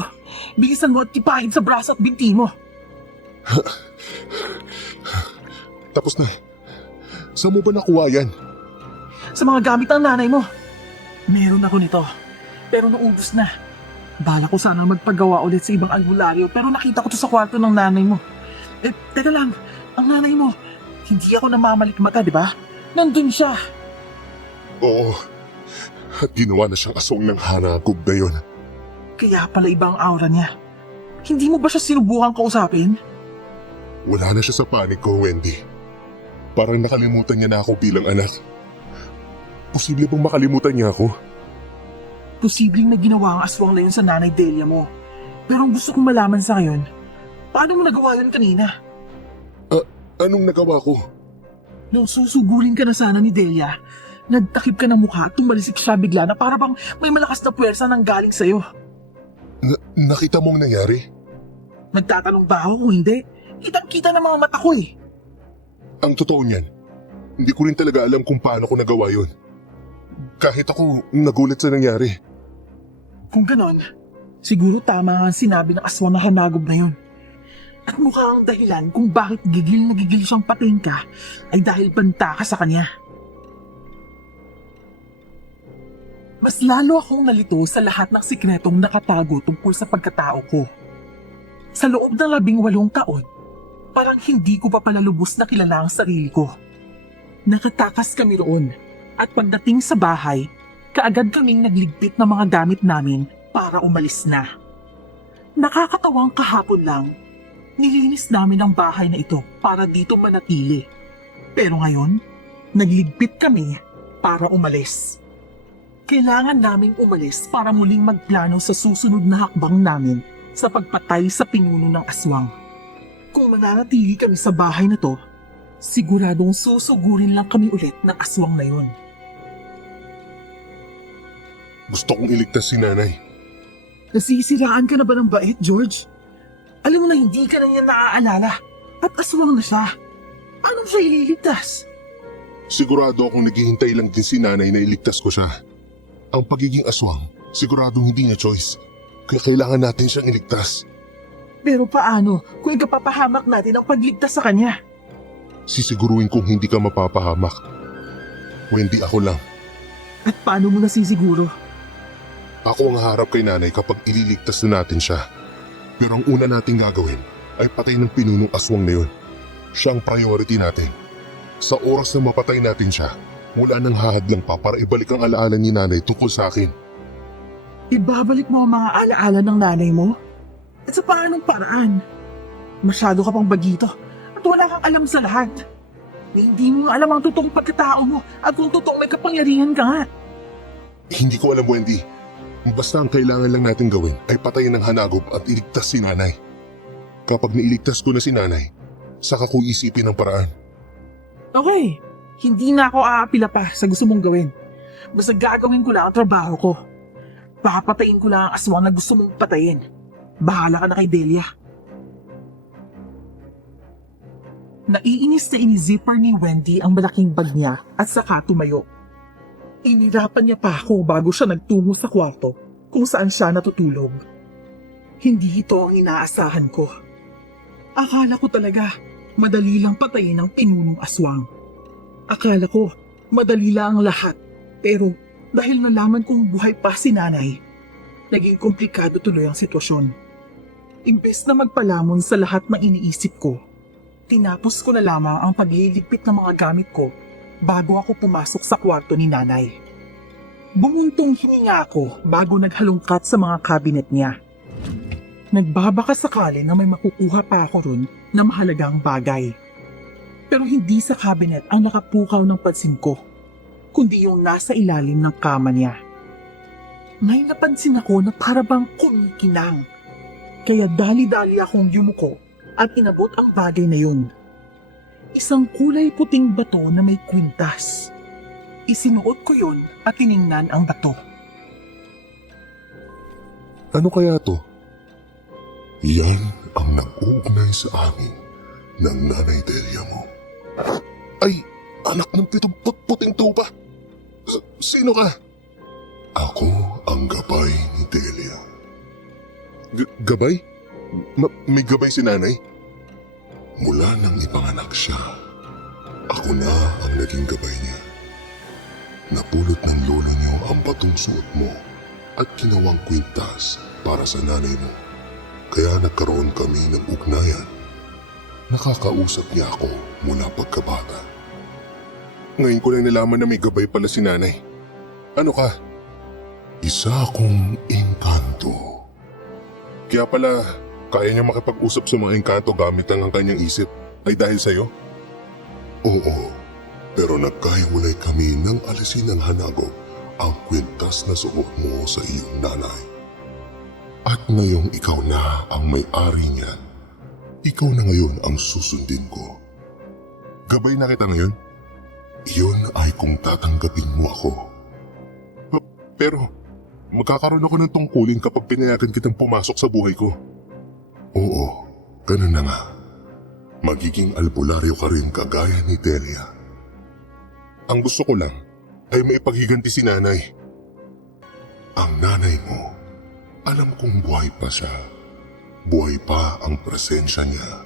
bilisan mo at tipahid sa braso at binti mo. Tapos na. Saan mo ba nakuha yan? Sa mga gamit ng nanay mo. Meron ako nito. Pero naubos na. Bala ko sana magpagawa ulit sa ibang albularyo pero nakita ko to sa kwarto ng nanay mo. Teka lang, ang nanay mo, hindi ako namamalikmata, di ba? Nandun siya. Oo. At ginawa na siyang aswang ng hanakog na yun. Kaya pala iba ang aura niya. Hindi mo ba siya sinubukan kausapin? Wala na siya sa panig ko, Wendy. Parang nakalimutan niya na ako bilang anak. Posible bang makalimutan niya ako? Posibleng may ginawa ang aswang na yun sa Nanay Delia mo. Pero ang gusto kong malaman sa ngayon, paano mo nagawa yun kanina? Anong nagawa ko? Nung susugurin ka na sana ni Delia, nagtakip ka ng mukha at tumalisik siya bigla na para bang may malakas na puwersa nang galing sa'yo. Nakita mong nangyari? Nagtatanong ba ako kung hindi? Kitang-kita ng mga mata ko eh. Ang totoo niyan, hindi ko rin talaga alam kung paano ko nagawa yun. Kahit ako nagulat sa nangyari. Kung ganon, siguro tama ang sinabi ng aswang na hanagob na yun. At mukhang ang dahilan kung bakit gigil na gigil siyang patayin ka ay dahil banta ka sa kanya. Mas lalo akong nalito sa lahat ng sikretong nakatago tungkol sa pagkatao ko. Sa loob ng 18 taon, parang hindi ko pa pala lubos na kilala ang sarili ko. Nakatakas kami roon at pagdating sa bahay, kaagad kaming nagligpit ng mga gamit namin para umalis na. Nakakatawang kahapon lang, nilinis namin ang bahay na ito para dito manatili. Pero ngayon, nagligpit kami para umalis. Kailangan naming umalis para muling magplano sa susunod na hakbang namin sa pagpatay sa pinuno ng aswang. Kung mananatili kami sa bahay na to, siguradong susugurin lang kami ulit ng aswang na yun. Gusto kong iligtas si nanay. Nasisiraan ka na ba ng bait, George? Alam mo na hindi ka na niya naaalala at aswang na siya. Paano siya ililigtas? Sigurado akong naghihintay lang din si nanay na iligtas ko siya. Ang pagiging aswang, siguradong hindi niya choice. Kaya kailangan natin siyang iligtas. Pero paano kung ikapapahamak natin ang pagligtas sa kanya? Sisiguruhin kong hindi ka mapapahamak. Wendy, ako lang. At paano mo nasisiguro? Ako ang harap kay nanay kapag ililigtas na natin siya. Pero ang una nating gagawin ay patay ng pinunong aswang na yun. Siya ang priority natin. Sa oras na mapatay natin siya, wala nang hahadlang pa para ibalik ang alaala ni nanay tungkol sa akin. Ibabalik mo ang mga alaala ng nanay mo? At sa paanong paraan? Masyado ka pang bagito at wala kang alam sa lahat. Hindi mo alam ang totoong pagkatao mo at kung totoong may kapangyarihan ka nga. Hindi ko alam, Wendy. Basta ang kailangan lang natin gawin ay patayin ng hanagop at iligtas si nanay. Kapag nailigtas ko na si nanay, saka ko isipin ang paraan. Okay, hindi na ako aapila pa sa gusto mong gawin. Basta gagawin ko lang ang trabaho ko. Papatayin ko lang ang aswang na gusto mong patayin. Bahala ka na kay Delia. Naiinis na inizipper ni Wendy ang malaking bag niya at saka tumayo. Inirapan niya pa ako bago siya nagtungo sa kwarto kung saan siya natutulog. Hindi ito ang inaasahan ko. Akala ko talaga madali lang patayin ang pinunong aswang. Akala ko madali lang ang lahat pero dahil nalaman kong buhay pa si nanay, naging komplikado tuloy ang sitwasyon. Imbes na magpalamon sa lahat ng iniisip ko, tinapos ko na lamang ang pagliligpit ng mga gamit ko bago ako pumasok sa kwarto ni nanay. Bumuntong hininga ako bago naghalungkat sa mga cabinet niya. Nagbabaka sakali na may makukuha pa ako ron na mahalagang bagay. Pero hindi sa cabinet ang nakapukaw ng pansin ko, kundi yung nasa ilalim ng kama niya. May napansin ako na parabang kumikinang. Kaya dali-dali akong yumuko at inabot ang bagay na yun. Isang kulay puting bato na may kwintas. Isinuot ko yun at tiningnan ang bato. Ano kaya to? Yan ang nag-uugnay sa amin ng nanay Delia mo. Ay, anak ng pitong puting tupa. Sino ka? Ako ang gabay ni Delia. Gabay? May gabay si nanay? Mula nang ipanganak siya, ako na ang naging gabay niya. Napulot ng lola niyo ang batong suot mo at ginawang kwintas para sa nanay mo. Kaya nagkaroon kami ng ugnayan. Nakakausap niya ako mula pagkabata. Ngayon ko lang nalaman na may gabay pala si nanay. Ano ka? Isa akong engkanto. Kaya pala, kaya niya makipag-usap sa mga engkanto gamit lang ang kanyang isip ay dahil sa'yo? Oo, pero nagkahiwalay kami nang alisin ng hanago ang kwintas na suot mo sa iyong nanay. At ngayong ikaw na ang may-ari niyan, ikaw na ngayon ang susundin ko. Gabay na kita ngayon? Iyon ay kung tatanggapin mo ako. Pero, magkakaroon ako ng tungkulin kapag pinayagan kitang pumasok sa buhay ko. Oo, ganun na nga. Magiging albularyo ka rin kagaya ni Delia. Ang gusto ko lang ay maipaghiganti si nanay. Ang nanay mo, alam kong buhay pa siya. Buhay pa ang presensya niya.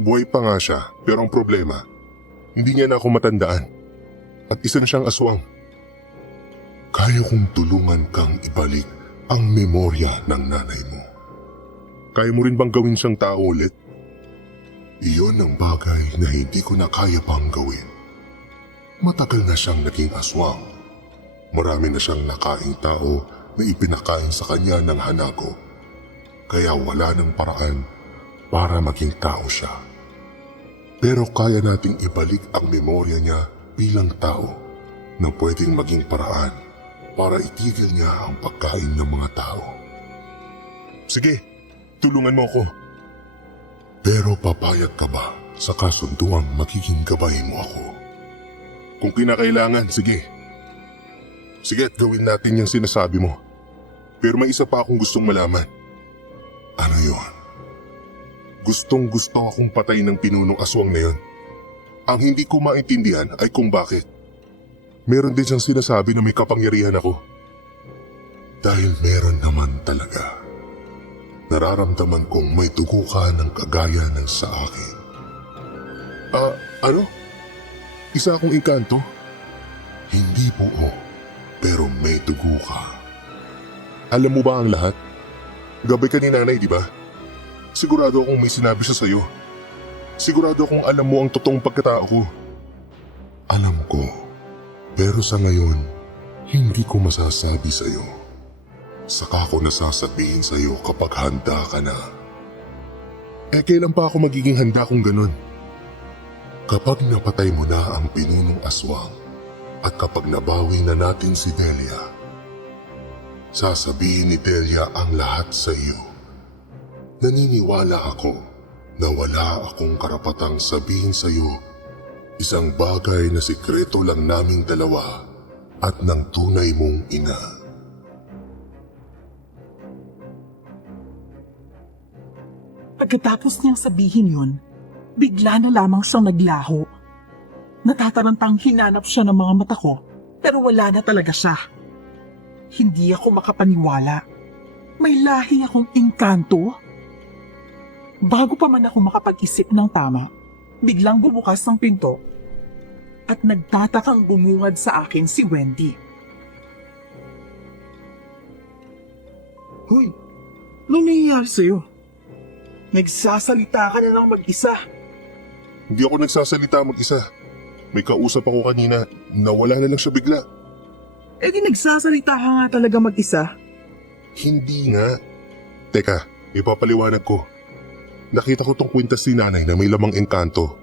Buhay pa nga siya, pero ang problema, hindi niya na ako matandaan. At isa na siyang aswang. Kaya kong tulungan kang ibalik ang memorya ng nanay mo. Kaya mo rin bang gawin siyang tao ulit? Iyon ang bagay na hindi ko na kaya pang gawin. Matagal na siyang naging aswang. Marami na siyang nakaing tao na ipinakain sa kanya ng hanago. Kaya wala ng paraan para maging tao siya. Pero kaya nating ibalik ang memorya niya bilang tao na pwedeng maging paraan para itigil niya ang pagkain ng mga tao. Sige, tulungan mo ako. Pero papayag ka ba sa kasunduang magiging gabay mo ako? Kung kinakailangan, sige. Sige at gawin natin yung sinasabi mo. Pero may isa pa akong gustong malaman. Ano yun? Gustong gusto akong patayin ng pinunong aswang na yun. Ang hindi ko maintindihan ay kung bakit. Meron din siyang sinasabi na may kapangyarihan ako. Dahil meron naman talaga. Nararamdaman kong may dugo ka ng kagaya ng sa akin. Ano? Isa akong engkanto? Hindi buo, pero may dugo ka. Alam mo ba ang lahat? Gabay ka ni nanay, di ba? Sigurado akong may sinabi siya sa'yo. Sigurado akong alam mo ang totoong pagkatao ko. Alam ko, pero sa ngayon, hindi ko masasabi sa'yo. Saka ko nasasabihin sa'yo kapag handa ka na. Kailan pa ako magiging handa kung ganun? Kapag napatay mo na ang pinunong aswang at kapag nabawi na natin si Delia, sasabihin ni Delia ang lahat sa iyo. Naniniwala ako na wala akong karapatang sabihin sa iyo isang bagay na sikreto lang naming dalawa at ng tunay mong ina. Pagkatapos niyang sabihin yun, bigla na lamang siyang naglaho. Natatarantang hinanap siya ng mga mata ko, pero wala na talaga siya. Hindi ako makapaniwala. May lahi akong engkanto. Bago pa man ako makapag-isip ng tama, biglang bumukas ang pinto at nagtatakang bumungad sa akin si Wendy. Hoy, anong nangyayari sa'yo? Nagsasalita ka na lang mag-isa. Hindi ako nagsasalita mag-isa. May kausap ako kanina, nawala na lang siya bigla. Eh di nagsasalita ka nga talaga mag-isa. Hindi nga. Teka, ipapaliwanag ko. Nakita ko tong kwintas ni nanay na may lamang engkanto.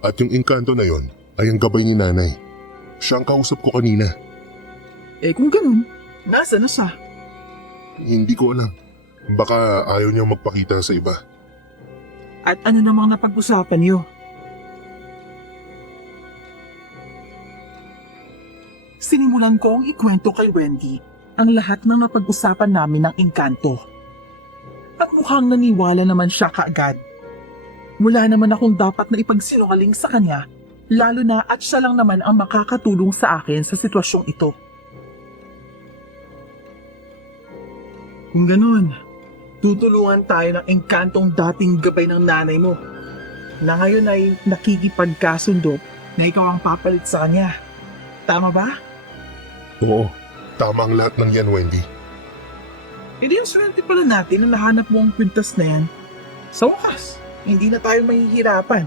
At yung engkanto na yon ay ang gabay ni nanay. Siya ang kausap ko kanina. Eh kung ganun, nasa na siya? Hindi ko alam. Baka ayaw niya magpakita sa iba. At ano namang napag-usapan niyo? Sinimulan ko ang ikwento kay Wendy ang lahat ng napag-usapan namin ng engkanto. At mukhang naniwala naman siya kaagad. Wala naman akong dapat na ipagsinungaling sa kanya, lalo na at siya lang naman ang makakatulong sa akin sa sitwasyong ito. Kung ganun, tutulungan tayo ng engkantong dating gabay ng nanay mo, na ngayon ay nakikipagkasundo na ikaw ang papalit sa kanya. Tama ba? Oo, tama ang lahat ng yan, Wendy. Hindi yung swerte pala natin na nahanap mo ang kwintas na yan. Sa wakas, hindi na tayo mahihirapan.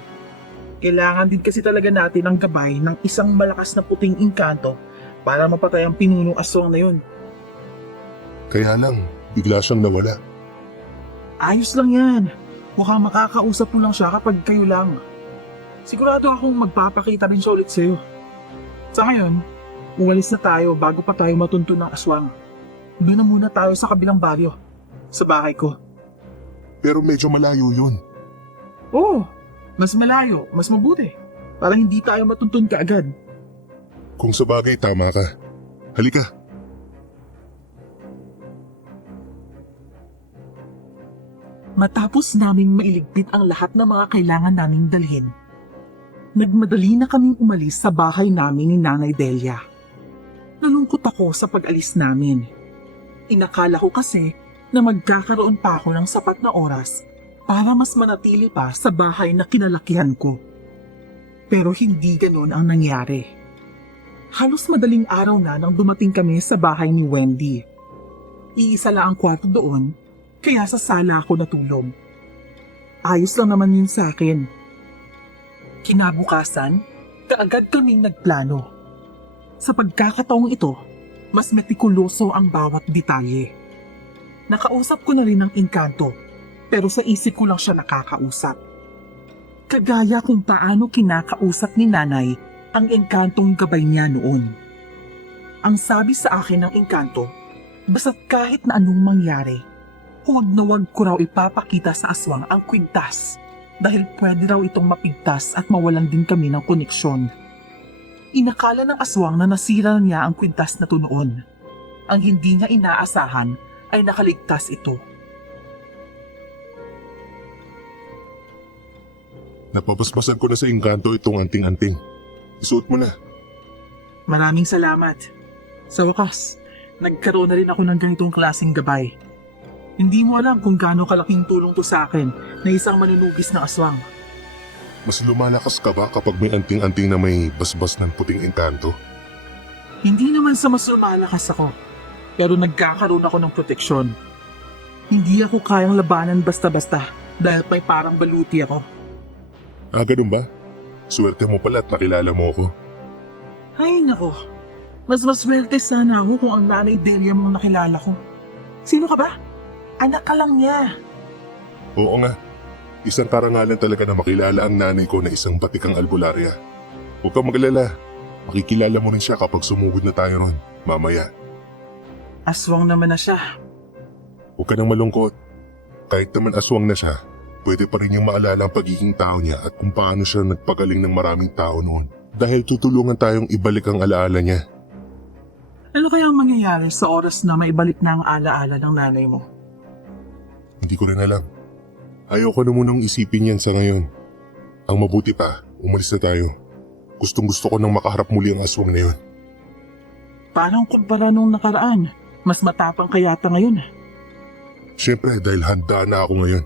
Kailangan din kasi talaga natin ang gabay ng isang malakas na puting engkanto para mapatay ang pinunong aswang na yun. Kaya lang, bigla siyang nawala. Ayos lang yan. Mukhang makakausap mo lang siya kapag kayo lang. Sigurado akong magpapakita rin siya ulit sa'yo. Sa ngayon, umalis na tayo bago pa tayo matuntun ng aswang. Doon na muna tayo sa kabilang baryo, sa bahay ko. Pero medyo malayo yun. Oo, mas malayo, mas mabuti. Para hindi tayo matuntun kaagad. Kung sa bagay, tama ka. Halika. Matapos naming mailigpit ang lahat ng mga kailangan naming dalhin, nagmadali na kaming umalis sa bahay namin ni Nanay Delia. Nalungkot ako sa pag-alis namin. Inakala ko kasi na magkakaroon pa ako ng sapat na oras para mas manatili pa sa bahay na kinalakihan ko. Pero hindi ganoon ang nangyari. Halos madaling araw na nang dumating kami sa bahay ni Wendy. Iisa lang ang kwarto doon, kaya sa sala ako natulog. Ayos lang naman yun sa akin. Kinabukasan, kaagad kaming nagplano. Sa pagkakataong ito, mas metikuloso ang bawat detalye. Nakausap ko na rin ang engkanto, pero sa isip ko lang siya nakakausap. Kagaya kung paano kinakausap ni nanay ang engkantong gabay niya noon. Ang sabi sa akin ng engkanto, basta't kahit na anong mangyari, huwag na huwag ko raw ipapakita sa aswang ang kwintas dahil pwede raw itong mapigtas at mawalan din kami ng koneksyon. Inakala ng aswang na nasira na niya ang kwintas na to noon. Ang hindi niya inaasahan ay nakaligtas ito. Napapaspasan ko na sa engkanto itong anting-anting. Isuot mo na. Maraming salamat. Sa wakas, nagkaroon na rin ako ng ganitong klaseng gabay. Hindi mo alam kung gaano kalaking tulong to sa akin na isang manunugis na aswang. Mas lumalakas ka ba kapag may anting-anting na may basbas ng puting engkanto? Hindi naman sa mas lumalakas ako, pero nagkakaroon ako ng proteksyon. Hindi ako kayang labanan basta-basta dahil may parang baluti ako. Ah, ganun ba? Swerte mo pala at nakilala mo ako. Ay nako, mas maswerte sana ako kung ang Nanay Delia mong nakilala ko. Sino ka ba? Anak ka lang niya. Oo nga. Isang karangalan talaga na makilala ang nanay ko na isang batikang albularya. Huwag kang magalala. Makikilala mo rin siya kapag sumugod na tayo ron, mamaya. Aswang naman na siya. Huwag ka nang malungkot. Kahit naman aswang na siya, pwede pa rin niyang maalala ang pagiging tao niya at kung paano siya nagpagaling ng maraming tao noon. Dahil tutulungan tayong ibalik ang alaala niya. Ano kaya ang mangyayari sa oras na maibalik na ang alaala ng nanay mo? Hindi ko rin alam. Ayoko na munang isipin yan sa ngayon. Ang mabuti pa, umalis na tayo. Gustong gusto ko nang makaharap muli ang aswang na yun. Parang kumpara nung nakaraan. Mas matapang kayata ngayon. Siyempre dahil handa na ako ngayon.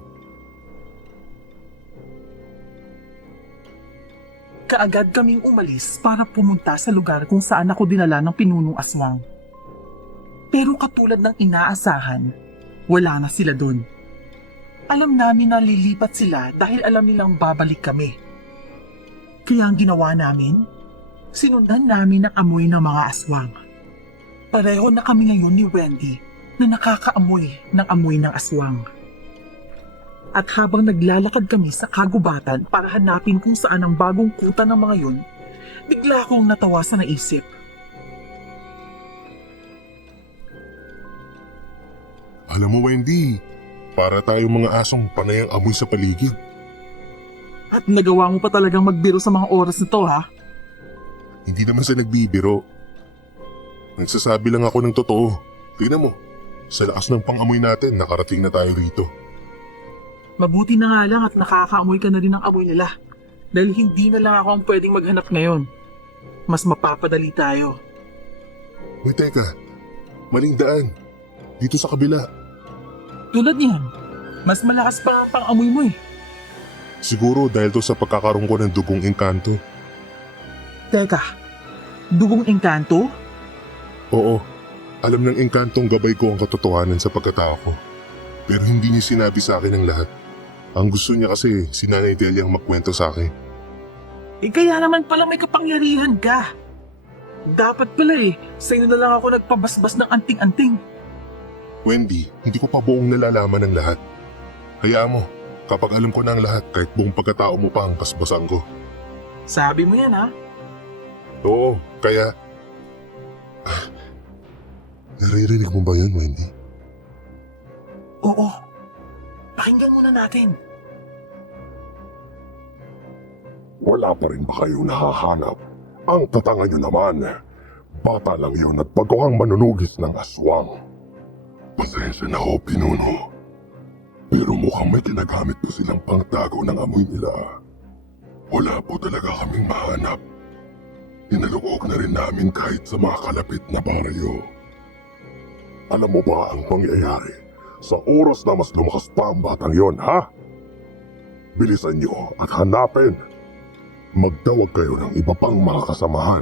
Kaagad kaming umalis para pumunta sa lugar kung saan ako dinala ng pinunong aswang. Pero katulad ng inaasahan, wala na sila doon. Alam namin na lilipat sila dahil alam nilang babalik kami. Kaya ang ginawa namin, sinundan namin ang amoy ng mga aswang. Pareho na kami ngayon ni Wendy na nakakaamoy ng amoy ng aswang. At habang naglalakad kami sa kagubatan para hanapin kung saan ang bagong kuta ng mga yun, bigla akong natawa sa naisip. Alam mo, Wendy, para tayong mga asong panay ang amoy sa paligid. At nagawa mo pa talagang magbiro sa mga oras na to, ha? Hindi naman sa nagbibiro. Nagsasabi lang ako ng totoo. Tingnan mo, sa lakas ng pangamoy natin, nakarating na tayo rito. Mabuti na nga lang at nakakaamoy ka na rin ng amoy nila. Dahil hindi na lang ako ang pwedeng maghanap ngayon. Mas mapapadali tayo. Uy, teka. Maling daan. Dito sa kabila. Tulad niyan, mas malakas pa ang pang-amoy mo eh. Siguro dahil to sa pagkakaroon ko ng dugong engkanto. Teka, dugong engkanto? Oo, alam ng engkantong gabay ko ang katotohanan sa pagkatao ko. Pero hindi niya sinabi sa akin ang lahat. Ang gusto niya kasi si Nanay Delia ang magkwento sa akin. Eh kaya naman pala may kapangyarihan ka. Dapat pala eh, sa'yo na lang ako nagpabasbas ng anting-anting. Wendy, hindi ko pa buong nalalaman ang lahat. Hayaan mo, kapag alam ko na ang lahat, kahit buong pagkatao mo pa ang basbasan ko. Sabi mo yan ha? Oo, kaya... Naririnig mo ba yun, Wendy? Oo. Pakinggan muna natin. Wala pa rin ba kayo nahahanap? Ang tatanga nyo naman. Bata lang yun at bagoong manunugis ng aswang. Pasensya na ho, pinuno. Pero mukhang may ginagamit po silang pangtago ng amoy nila. Wala po talaga kaming mahanap. Inalugog na rin namin kahit sa mga kalapit na baryo. Alam mo ba ang pangyayari? Sa oras na mas lumakas pa ang batang yon, ha? Bilisan nyo at hanapin. Magtawag kayo ng iba pang mga kasamahan.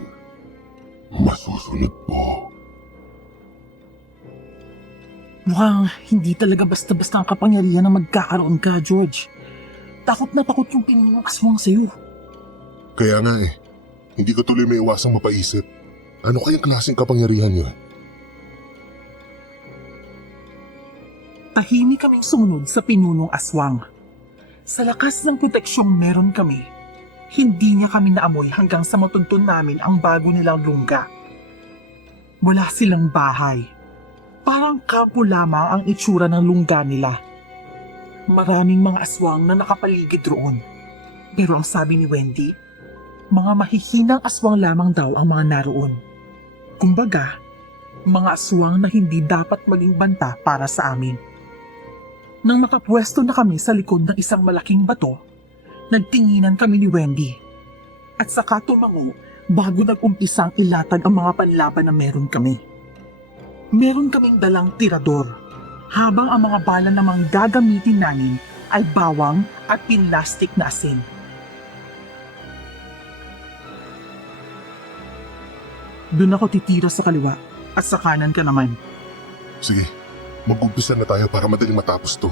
Masusunod po. Mukhang hindi talaga basta-basta ang kapangyarihan na magkakaroon ka, George. Takot na takot yung pinunong aswang sa'yo. Kaya nga hindi ko tuloy may iwasang mapaisip. Ano kayang klaseng kapangyarihan nyo? Tahimik kaming sumunod sa pinunong aswang. Sa lakas ng proteksyong meron kami, hindi niya kami naamoy hanggang sa matuntun namin ang bago nilang lungga. Wala silang bahay. Parang kampo lamang ang itsura ng lungga nila. Maraming mga aswang na nakapaligid roon. Pero ang sabi ni Wendy, mga mahihinang aswang lamang daw ang mga naroon. Kumbaga, mga aswang na hindi dapat maging banta para sa amin. Nang makapwesto na kami sa likod ng isang malaking bato, nagtinginan kami ni Wendy. At saka tumango bago nag-umpisang ilatag ang mga panlaban na meron kami. Meron kaming dalang tirador, habang ang mga bala namang gagamitin namin ay bawang at pinlastik na asin. Doon ako titira sa kaliwa at sa kanan ka naman. Sige, mag-umpisa na tayo para madaling matapos to.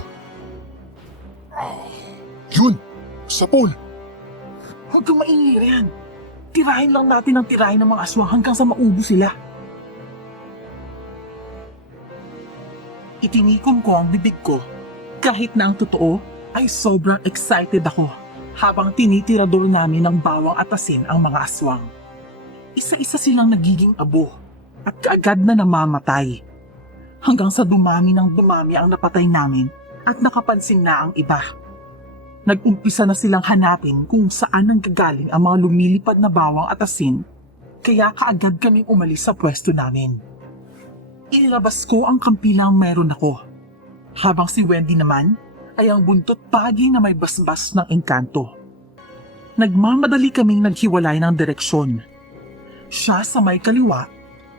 Yun! Sapol! Huwag kang maingay yan. Tirahin lang natin ang tirahin ng mga aswang hanggang sa maubos sila. Itinikom ko ang bibig ko. Kahit na ang totoo ay sobrang excited ako habang tinitirador namin ng bawang at asin ang mga aswang. Isa-isa silang nagiging abo at kaagad na namamatay. Hanggang sa dumami ng dumami ang napatay namin at nakapansin na ang iba. Nag-umpisa na silang hanapin kung saan nanggagaling ang mga lumilipad na bawang at asin, kaya kaagad kaming umalis sa pwesto namin. Inilabas ko ang kampilang meron ako, habang si Wendy naman ay ang buntot pagi na may basbas ng engkanto. Nagmamadali kaming naghiwalay ng direksyon. Siya sa may kaliwa,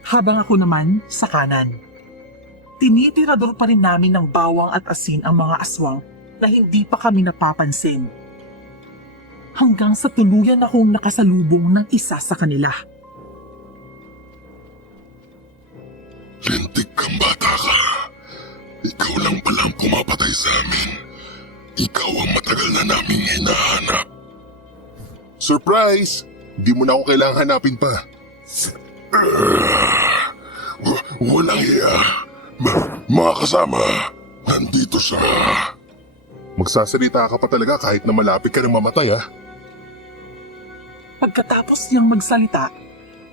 habang ako naman sa kanan. Tinitirador pa rin namin ng bawang at asin ang mga aswang na hindi pa kami napapansin. Hanggang sa tuluyan akong nakasalubong ng isa sa kanila. Lintik kang bata ka. Ikaw lang pala ang pumapatay sa amin. Ikaw ang matagal na naming hinahanap. Surprise! Di mo na ako kailangan hanapin pa. Walang iya. Mga kasama, nandito siya. Magsasalita ka pa talaga kahit na malapit ka ng mamatay, ha? Pagkatapos niyang magsalita,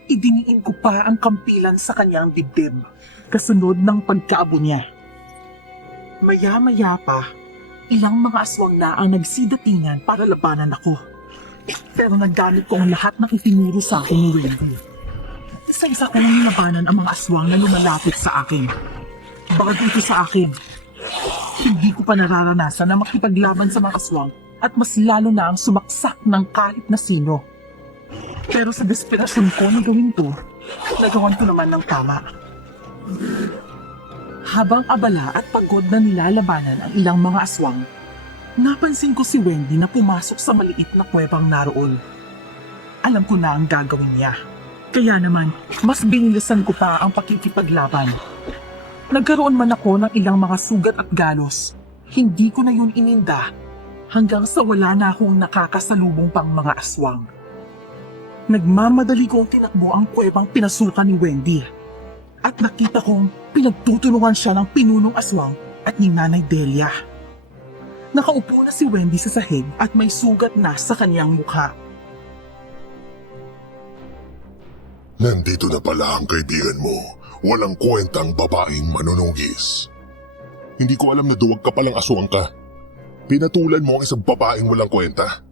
idiniin ko pa ang kampilan sa kanyang dibdib, kasunod ng pagkaabo niya. Maya-maya pa, ilang mga aswang na ang nagsidatingan para labanan ako. Pero naggamit ko ang lahat ng itinuro sa akin ni Wendy. Isa-isa ko nang nilabanan ang mga aswang na lumalapit sa akin. Bagay ito sa akin. Hindi ko pa nararanasan na makipaglaban sa mga aswang at mas lalo na ang sumaksak ng kahit na sino. Pero sa desperasyon ko na gawin to, nagawan ko naman ng tama. Habang abala at pagod na nilalabanan ang ilang mga aswang, napansin ko si Wendy na pumasok sa maliit na kuwebang naroon. Alam ko na ang gagawin niya. Kaya naman, mas binilisan ko pa ang pakikipaglaban. Nagkaroon man ako ng ilang mga sugat at galos, hindi ko na yun ininda hanggang sa wala na akong nakakasalubong pang mga aswang. Nagmamadali kong tinakbo ang kuwebang pinasukan ni Wendy at nakita kong pinagtutulungan siya ng pinunong aswang at ni Nanay Delia. Nakaupo na si Wendy sa sahig at may sugat na sa kanyang mukha. Nandito na pala ang kaibigan mo. Walang kwentang babaeng manunugis. Hindi ko alam na duwag ka palang aswang ka. Pinatulan mo ang isang babaeng walang kwenta.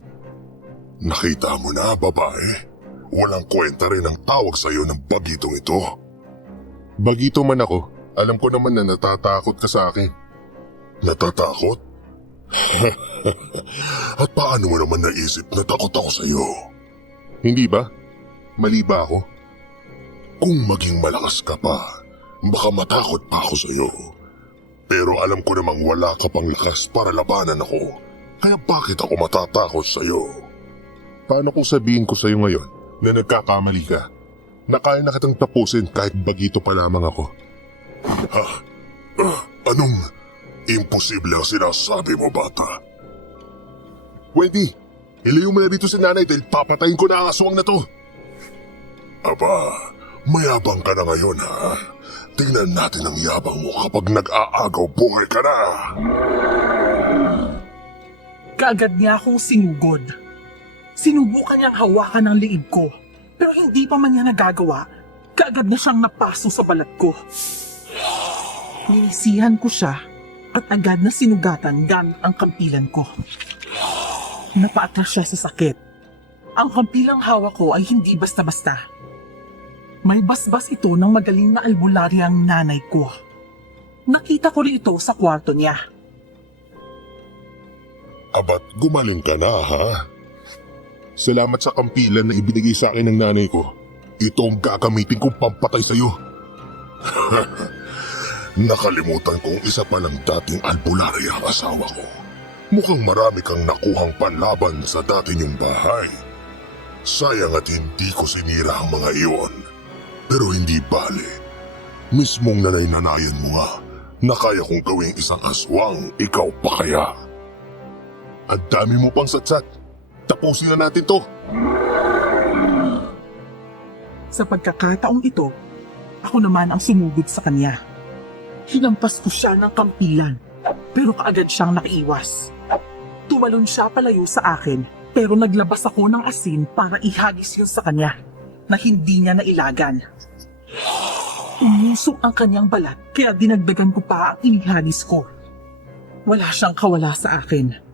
Nakita mo na, babae. Walang kwenta rin ang tawag sa'yo ng bagitong ito. Bagito man ako, alam ko naman na natatakot ka sa akin. Natatakot? At paano mo naman naisip na takot ako sa'yo? Hindi ba? Mali ba ako? Kung maging malakas ka pa, baka matakot pa ako sa'yo. Pero alam ko namang wala ka pang lakas para labanan ako. Kaya bakit ako matatakot sa'yo? Paano kung sabihin ko sa'yo ngayon na nagkakamali ka? Na kaya na kitang tapusin kahit bagito pa lamang ako? Ha? Anong imposible ang sinasabi mo, bata? Wendy, ilayo mo na dito si nanay dahil papatayin ko na ang aswang na to. Aba, mayabang ka na ngayon, ha? Tingnan natin ang yabang mo kapag nag-aagaw buhay ka na. Kaagad niya akong sinugod. Sinubukan niyang hawakan ang liib ko, pero hindi pa man niya nagagawa, kaagad na siyang napaso sa balat ko. Ninisihan ko siya at agad na sinugatan gamit ang kampilan ko. Napaatras siya sa sakit. Ang kampilang hawak ko ay hindi basta-basta. May basbas ito ng magaling na albularyang nanay ko. Nakita ko rin ito sa kwarto niya. Abat gumaling ka na, ha? Salamat sa kampilan na ibinigay sa akin ng nanay ko. Ito ang gagamitin kong pampatay sa'yo. Nakalimutan kong isa pa ng dating albularya ang asawa ko. Mukhang marami kang nakuhang panlaban sa dati niyong bahay. Sayang at hindi ko sinira ang mga iyon. Pero hindi bale. Mismong nanay-nanayan mo nga na kaya kong gawing isang aswang, ikaw pa kaya. Ang dami mo pang satsat. Tapusin na natin to. Sa pagkakataong ito, ako naman ang sumugod sa kanya. Hinampas ko siya ng kampilan, pero kaagad siyang nakaiwas. Tumalon siya palayo sa akin, pero naglabas ako ng asin para ihagis yun sa kanya, na hindi niya nailagan. Umusok ang kanyang balat, kaya dinagdagan ko pa ang inihagis ko. Wala siyang kawala sa akin.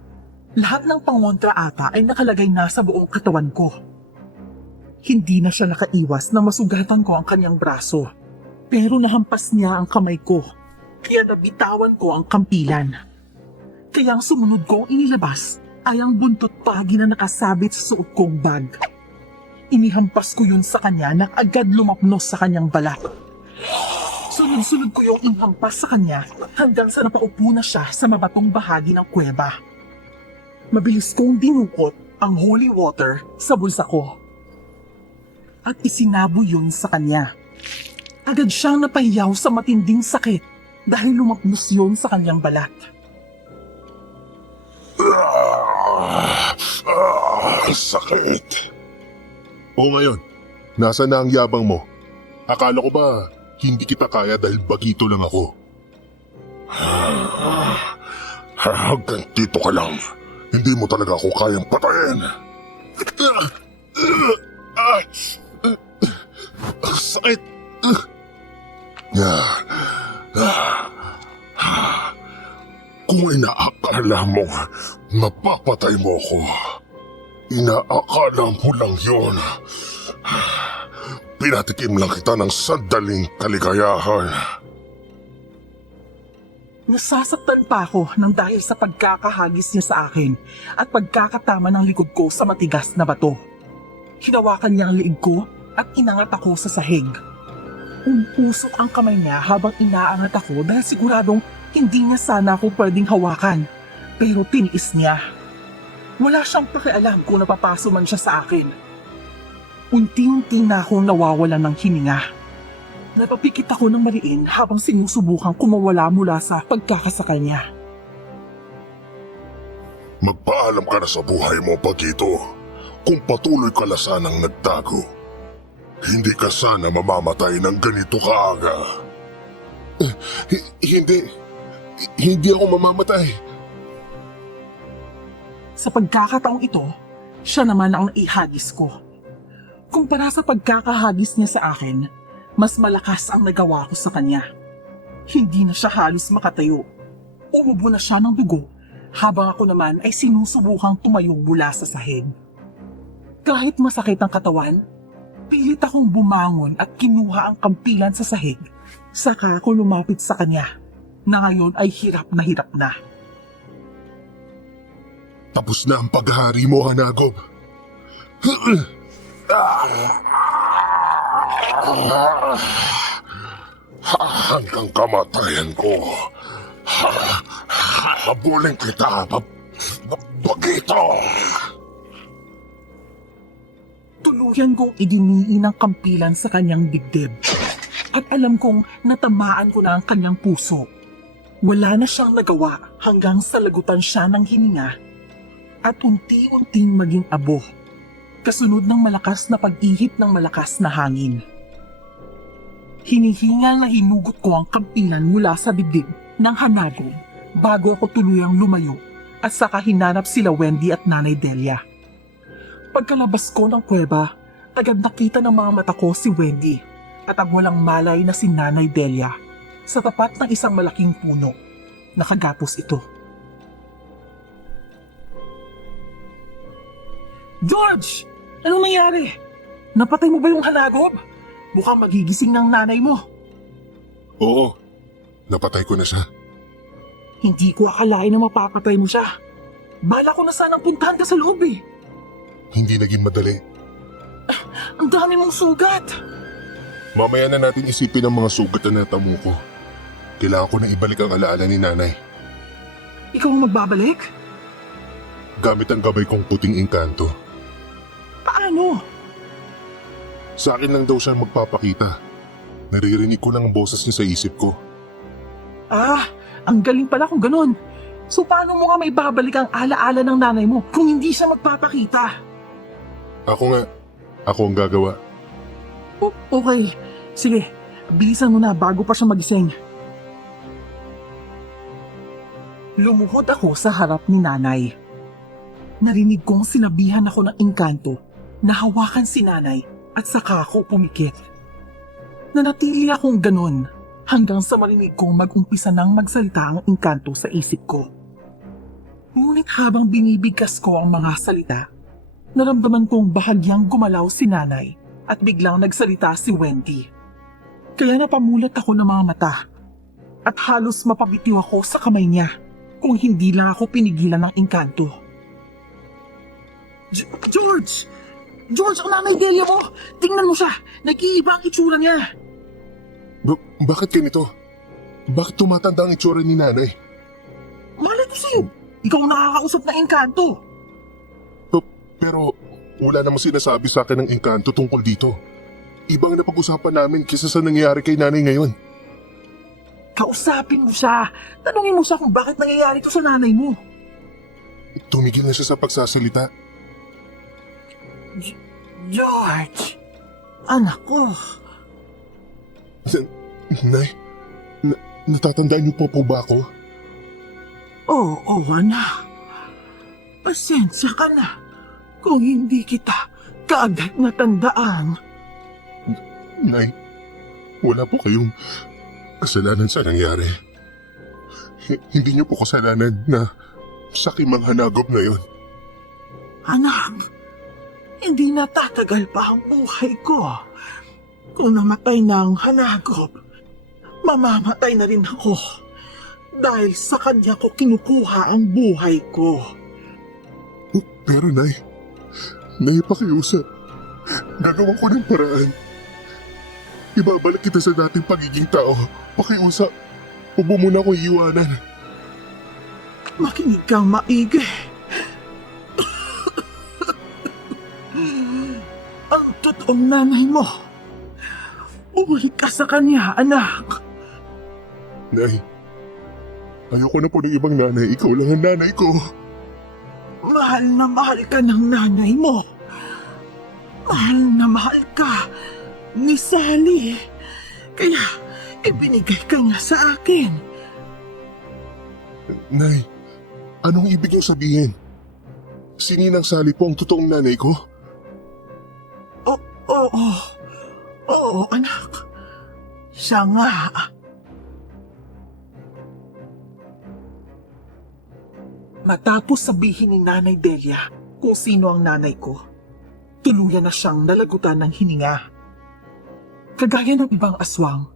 Lahat ng pangontra ata ay nakalagay na sa buong katawan ko. Hindi na siya nakaiwas na masugatan ko ang kanyang braso. Pero nahampas niya ang kamay ko, kaya nabitawan ko ang kampilan. Kaya ang sumunod kong inilabas ay ang buntot pagi na nakasabit sa suot kong bag. Inihampas ko yun sa kanya na agad lumapnos sa kanyang balat. Sunod-sunod ko yung inhampas sa kanya hanggang sa napaupo na siya sa mabatong bahagi ng kuweba. Mabilis kong dinukot ang holy water sa bulsa ko. At isinabo yun sa kanya. Agad siyang napahiyaw sa matinding sakit dahil lumapnos yun sa kanyang balat. Sakit. O ngayon, nasa na ang yabang mo? Akala ko ba Hindi kita kaya dahil bagito lang ako. Hanggang dito ka lang. Hindi mo talaga ako kayang patayin. Sakit. Kung inaakala mo mapapatay mo ako, inaakala mo lang yun. Pinatikim lang kita ng sandaling kaligayahan. Nasasaktan pa ako nang dahil sa pagkakahagis niya sa akin at pagkakatama ng likod ko sa matigas na bato. Hinawakan niya ang liig ko at inangat ako sa sahig. Umpusok ang kamay niya habang inaangat ako dahil siguradong hindi niya sana ako pwedeng hawakan. Pero tiniis niya. Wala siyang pakialam kung napapaso man siya sa akin. Unti-unti na akong nawawalan ng hininga. Napapikit ako ng mariin habang sinusubukang kumawala mula sa pagkakasakal niya. Magpaalam ka na sa buhay mo, Bagito. Kung patuloy ka na sanang nagtago, hindi ka sana mamamatay ng ganito kaaga. Hindi ako mamamatay. Sa pagkakataong ito, siya naman ang naihagis ko. Kumpara sa pagkakahagis niya sa akin, mas malakas ang nagawa ko sa kanya. Hindi na siya halos makatayo. Umubo na siya ng dugo, habang ako naman ay sinusubukang tumayo mula sa sahig. Kahit masakit ang katawan, pilit akong bumangon at kinuha ang kampilan sa sahig. Saka ako lumapit sa kanya, na ngayon ay hirap na. Tapos na ang paghahari mo, Hanagob. Hanggang kamatayan ko. Habulin kita, Bagito. Tuluyan kong idiniin ang kampilan sa kanyang dibdib. At alam kong natamaan ko na ang kanyang puso. Wala na siyang nagawa hanggang sa lagutan siya ng hininga at unti-unting maging abo. Kasunod ng malakas na pag-ihip ng malakas na hangin. Hinihingal na hinugot ko ang kampilan mula sa dibdib ng Hanagob bago ako tuluyang lumayo at saka hinanap sila Wendy at Nanay Delia. Pagkalabas ko ng kuweba, agad nakita ng mga mata ko si Wendy at ang walang malay na si Nanay Delia sa tapat ng isang malaking puno. Nakagapos ito. George! Anong nangyari? Napatay mo ba yung Hanagob? Mukhang magigising ng nanay mo. Oo, napatay ko na siya. Hindi ko akalain na mapapatay mo siya. Bala ko na sanang puntahan ka sa loob eh. Hindi naging madali. Ang dami mong sugat. Mamaya na natin isipin ang mga sugat na natamo ko. Kailangan ko na ibalik ang alaala ni nanay. Ikaw ang magbabalik? Gamit ang gabay kong puting engkanto. Paano? Sa akin lang daw siya magpapakita. Naririnig ko lang ang boses niya sa isip ko. Ah, ang galing pala kung ganun. So paano mo nga may babalik ang alaala ng nanay mo kung hindi siya magpapakita? Ako ang gagawa. Okay, sige. Bilisan mo na bago pa siya magising. Lumuhod ako sa harap ni nanay. Narinig kong sinabihan ako ng engkanto na hawakan si nanay at saka ako pumikit. Nanatili akong ganon hanggang sa marinig kong mag-umpisa nang magsalita ang engkanto sa isip ko. Ngunit habang binibigkas ko ang mga salita, naramdaman kong bahagyang gumalaw si nanay at biglang nagsalita si Wendy. Kaya napamulat ako ng mga mata at halos mapabitiw ako sa kamay niya kung hindi lang ako pinigilan ng engkanto. George! George, ang Nanay Delia mo! Tingnan mo siya! Nag-iiba ang itsura niya! Bakit ganito? Bakit tumatanda ang itsura ni nanay? Malay ko sa'yo! Ikaw ang nakakausap na engkanto! Pero wala namang sinasabi sa akin ng engkanto tungkol dito. Ibang napag-usapan namin kaysa sa nangyayari kay nanay ngayon. Kausapin mo siya! Tanungin mo siya kung bakit nangyayari ito sa nanay mo! Tumigil na siya sa pagsasalita. George! Anak ko! Nay, natatandaan niyo pa po ba ako? Oo, anak. Pasensya ka na kung hindi kita kaagad natandaan. Nay, wala po kayong kasalanan sa nangyari. Hindi niyo po kasalanan na sakimang hanagop na yon. Anak, hindi natatagal pa ang buhay ko. Kung namatay na ang hanagop, mamamatay na rin ako. Dahil sa kanya ko kinukuha ang buhay ko. Pero Nay, pakiusap. Gagawa ko ng paraan. Ibabalik kita sa dating pagiging tao. Pakiusap. Huwag mo muna akong iiwanan. Makinig kang maigi. Ang totoong nanay mo. Bumalik ka sa kanya, anak. Nay, ayoko na po ng ibang nanay. Ikaw lang ang nanay ko. Mahal na mahal ka ng nanay mo. Mahal na mahal ka ni Sally. Kaya ibinigay ka niya sa akin. Nay, anong ibig niyong sabihin? Si Ninang Sally po ang totoong nanay ko? Oo, anak. Siya nga. Matapos sabihin ni Nanay Delia kung sino ang nanay ko, tuluyan na siyang nalagutan ng hininga. Kagaya ng ibang aswang,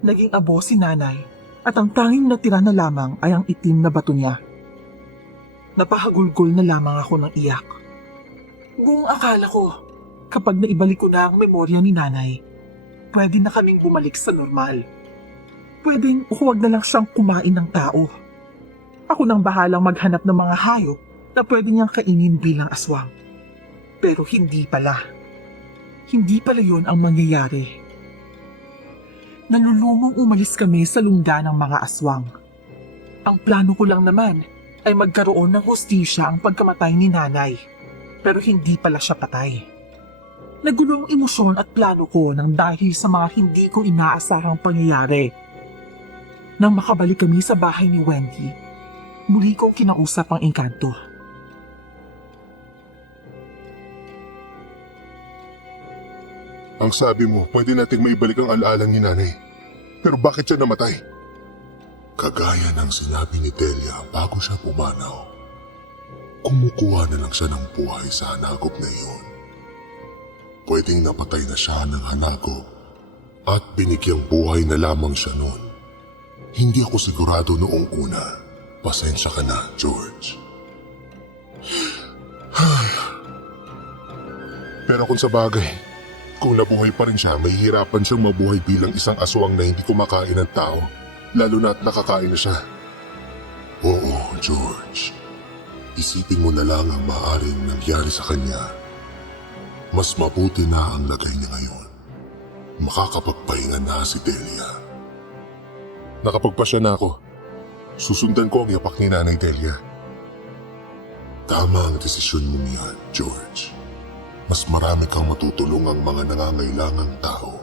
naging abo si nanay at ang tanging natira na lamang ay ang itim na bato niya. Napahagulgol na lamang ako ng iyak. Buong akala ko, kapag naibalik ko na ang memorya ni nanay, pwede na kaming bumalik sa normal. Pwedeng huwag na lang siyang kumain ng tao. Ako nang bahalang maghanap ng mga hayop na pwede niyang kainin bilang aswang. Pero hindi pala. Hindi pala yun ang mangyayari. Nalulumong umalis kami sa lungga ng mga aswang. Ang plano ko lang naman ay magkaroon ng hustisya ang pagkamatay ni nanay. Pero hindi pala siya patay. Nagulo ang emosyon at plano ko nang dahil sa mga hindi ko inaasahang pangyayari. Nang makabalik kami sa bahay ni Wendy, muli kong kinausap ang engkanto. Ang sabi mo, pwede nating maibalik ang alaala ni nanay. Pero bakit siya namatay? Kagaya ng sinabi ni Delia bago siya pumanaw, kumukuha na lang siya ng buhay sa hanagop na iyon. Pwedeng napatay na siya ng hanagop at binigyang buhay na lamang siya noon. Hindi ako sigurado noong una. Pasensya ka na, George. Pero kung sa bagay, kung nabuhay pa rin siya, may hirapan siyang mabuhay bilang isang aswang na hindi kumakain ng tao, lalo na at nakakain na siya. Oo, George. Isipin mo na lang ang maaaring nangyari sa kanya. Mas mabuti na ang lagay niya ngayon. Makakapagpahinga na si Delia. Nakapagpasya na ako. Susundan ko ang yapak ni Nanay Delia. Tama ang desisyon mo niyan, George. Mas marami kang matutulungang mga nangangailangang tao.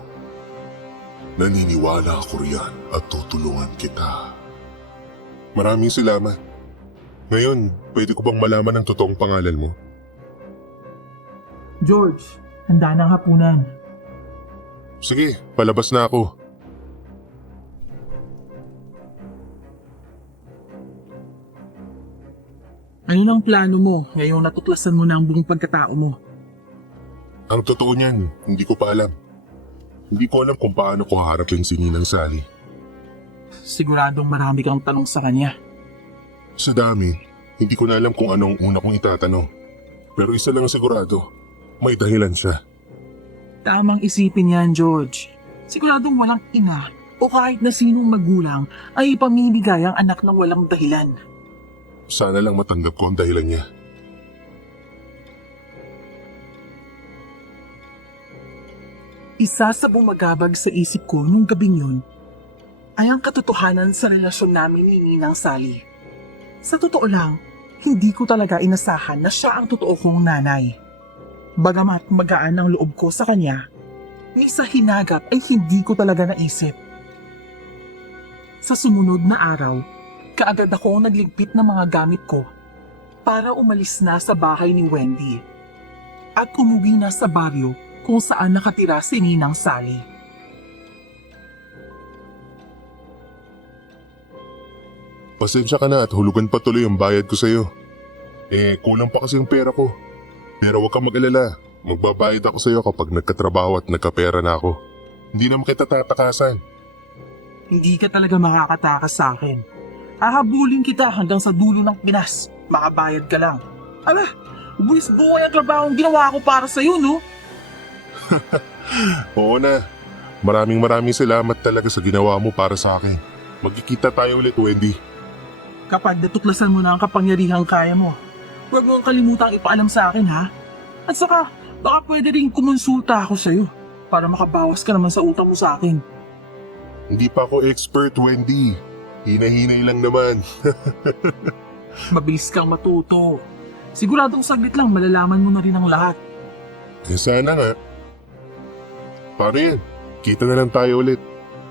Naniniwala ako riyan at tutulungan kita. Maraming salamat. Ngayon, pwede ko bang malaman ang totoong pangalan mo? George, handa na ang hapunan. Sige, palabas na ako. Ano nang plano mo ngayong natuklasan mo na ang buong pagkatao mo? Ang totoo niyan, hindi ko pa alam. Hindi ko alam kung paano ko haharapin si Ninang Sally. Siguradong marami kang tanong sa kanya. Sa dami, hindi ko na alam kung anong una kong itatanong. Pero isa lang ang sigurado, may dahilan siya. Tamang isipin yan, George. Siguradong walang ina o kahit na sinong magulang ay ipamimigay ang anak ng walang dahilan. Sana lang matanggap ko ang dahilan niya. Isa sa bumagabag sa isip ko nung gabing yun ay ang katotohanan sa relasyon namin ni Ninang Sally. Sa totoo lang, hindi ko talaga inasahan na siya ang totoo kong nanay. Bagamat magaan ang loob ko sa kanya, ni sa hinagap ay hindi ko talaga naisip Sa sumunod na araw, kaagad ako nagligpit ng mga gamit ko para umalis na sa bahay ni Wendy at umuwi na sa baryo kung saan nakatira si Ninang Sally. Pasensya ka na at hulugan pa tuloy ang bayad ko sa'yo. Kulang pa kasi ang pera ko. Pero huwag kang mag-alala. Magbabayad ako sa'yo kapag nagkatrabaho at nagkapera na ako. Hindi naman kita tatakasan. Hindi ka talaga makakatakas sa akin. Hahabulin kita hanggang sa dulo ng Pinas. Makabayad ka lang. Ala, buwis buhay ang trabaho ang ginawa ko para sa'yo, no? Oo na. Maraming salamat talaga sa ginawa mo para sa akin. Magkikita tayo ulit, Wendy. Kapag natuklasan mo na ang kapangyarihang kaya mo, huwag mo ang kalimutang ipaalam sa akin, ha? At saka, baka pwede rin kumonsulta ako sa'yo para makabawas ka naman sa utang mo sa akin. Hindi pa ako expert, Wendy. Hinahinay lang naman. Mabilis kang matuto. Siguradong saglit lang malalaman mo na rin ang lahat. Sana nga. Pare, kita na lang tayo ulit.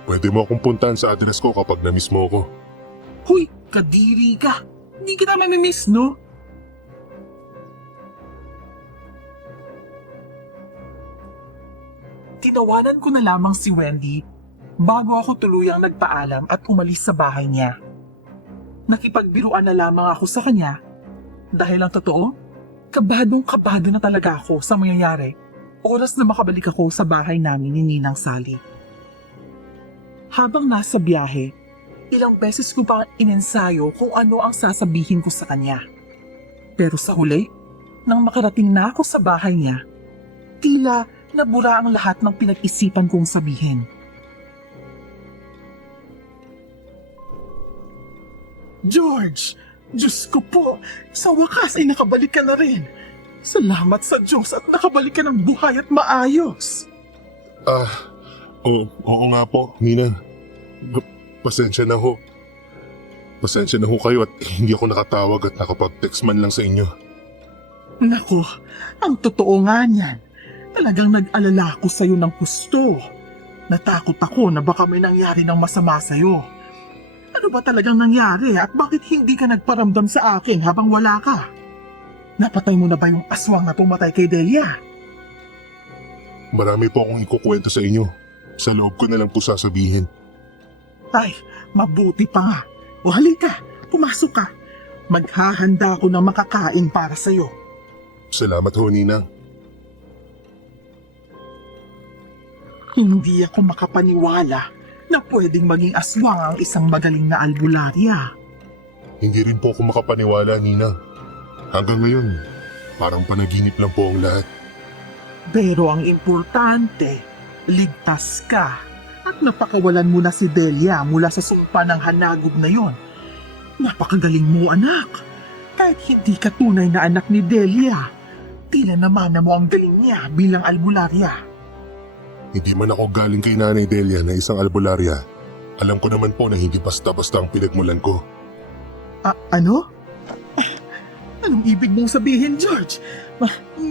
Pwede mo akong puntahan sa address ko kapag na-miss mo ako. Huy, kadiri ka. Hindi kita mamimiss, no? Tinawanan ko na lamang si Wendy bago ako tuluyang nagpaalam at umalis sa bahay niya. Nakipagbiruan na lamang ako sa kanya dahil ang totoo, kabado na talaga ako sa mangyayari oras na makabalik ako sa bahay namin ni Ninang Sally. Habang nasa biyahe, ilang beses ko pa inensayo kung ano ang sasabihin ko sa kanya. Pero sa huli, nang makarating na ako sa bahay niya, tila nabura ang lahat ng pinag-isipan kong sabihin. George! Diyos ko po! Sa wakas ay nakabalik ka na rin! Salamat sa Diyos at nakabalik ka ng buhay at maayos! Oo nga po, Ninang. Pasensya na ho. Pasensya na ho kayo at hindi ako nakatawag at nakapag-text man lang sa inyo. Naku, ang totoo nga niyan. Talagang nag-alala ako sa'yo ng gusto. Natakot ako na baka may nangyari ng masama sa'yo. Ano ba talagang nangyari at bakit hindi ka nagparamdam sa akin habang wala ka? Napatay mo na ba yung aswang na pumatay kay Delia? Marami po akong ikukwento sa inyo. Sa loob ko na lang po sasabihin. Ay, mabuti pa nga. O halika, pumasok ka. Maghahanda ako ng makakain para sa'yo. Salamat ho, Ninang. Hindi ako makapaniwala na pwedeng maging aswang ang isang magaling na albularya. Hindi rin po ako makapaniwala, Ninang. Hanggang ngayon, parang panaginip lang po ang lahat. Pero ang importante, ligtas ka at napakawalan mo na si Delia mula sa sumpa ng hanagub na yon. Napakagaling mo, anak. Kahit hindi ka tunay na anak ni Delia, tila naman na mo ang galing niya bilang albularya. Hindi man ako galing kay Nanay Delia na isang albularya. Alam ko naman po na hindi basta-basta ang pinagmulan ko. Ano? Anong ibig mong sabihin, George?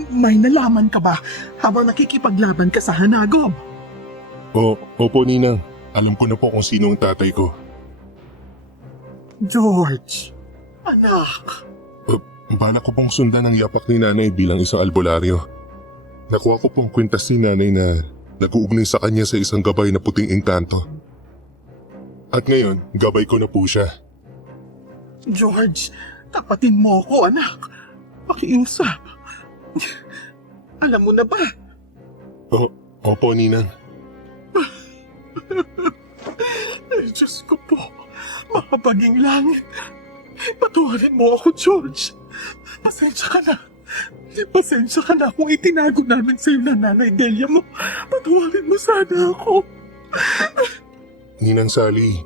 May nalaman ka ba habang nakikipaglaban ka sa hanagom? Opo, Ninang. Alam ko na po kung sino ang tatay ko. George, anak. Balak ko pong sundan ang yapak ni Nanay bilang isang albularyo. Nakuha ko pong kwintas ni Nanay na nag-uugnay sa kanya sa isang gabay na puting engkanto. At ngayon, gabay ko na po siya. George, tapatin mo ako, anak. Pakiusap. Alam mo na ba? Opo, Ninang. Ay, Diyos ko po. Makapaging langit. Patawarin mo ako, George. Pasensya ka na. Pasensya ka na kung itinago namin sa'yo na Nanay Delia mo. Patawarin mo sana ako. Ninang Sally,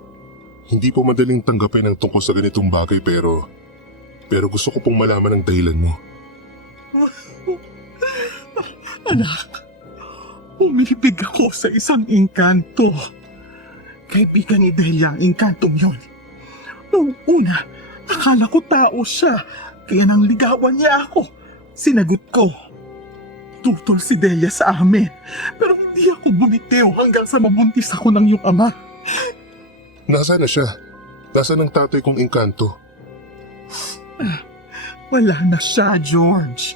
hindi po madaling tanggapin ang tungkol sa ganitong bagay pero gusto ko pong malaman ang dahilan mo. Anak, umilibig ako sa isang engkanto. Kaibigan ni Delia ang engkantong yon. Noong una, akala ko tao siya, kaya nang ligawan niya ako. Sinagot ko. Tutol si Delia sa amin, pero hindi ako bumitiw hanggang sa mabuntis ako ng iyong ama. Nasaan na siya? Nasaan ang tatay kong engkanto? Wala na siya, George.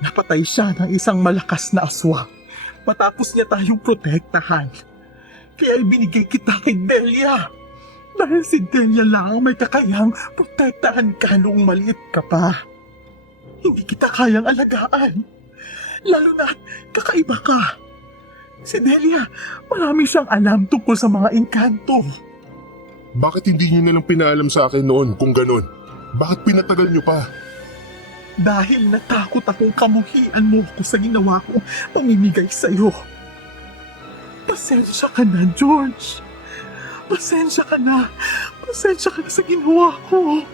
Napatay siya ng isang malakas na aswang matapos niya tayong protektahan. Kaya ibinigay kita kay Delia. Dahil si Delia lang ang may kakayang protektahan ka noong maliit ka pa. Hindi kita kayang alagaan. Lalo na kakaiba ka. Si Delia, marami siyang alam tungkol sa mga engkanto. Bakit hindi niyo nalang pinaalam sa akin noon kung ganun? Bakit pinatagal niyo pa? Dahil natakot akong kamuhian mo ako sa ginawa kong pamimigay sa'yo. Pasensya ka na, George. Pasensya ka na. Pasensya ka na sa ginawa ko.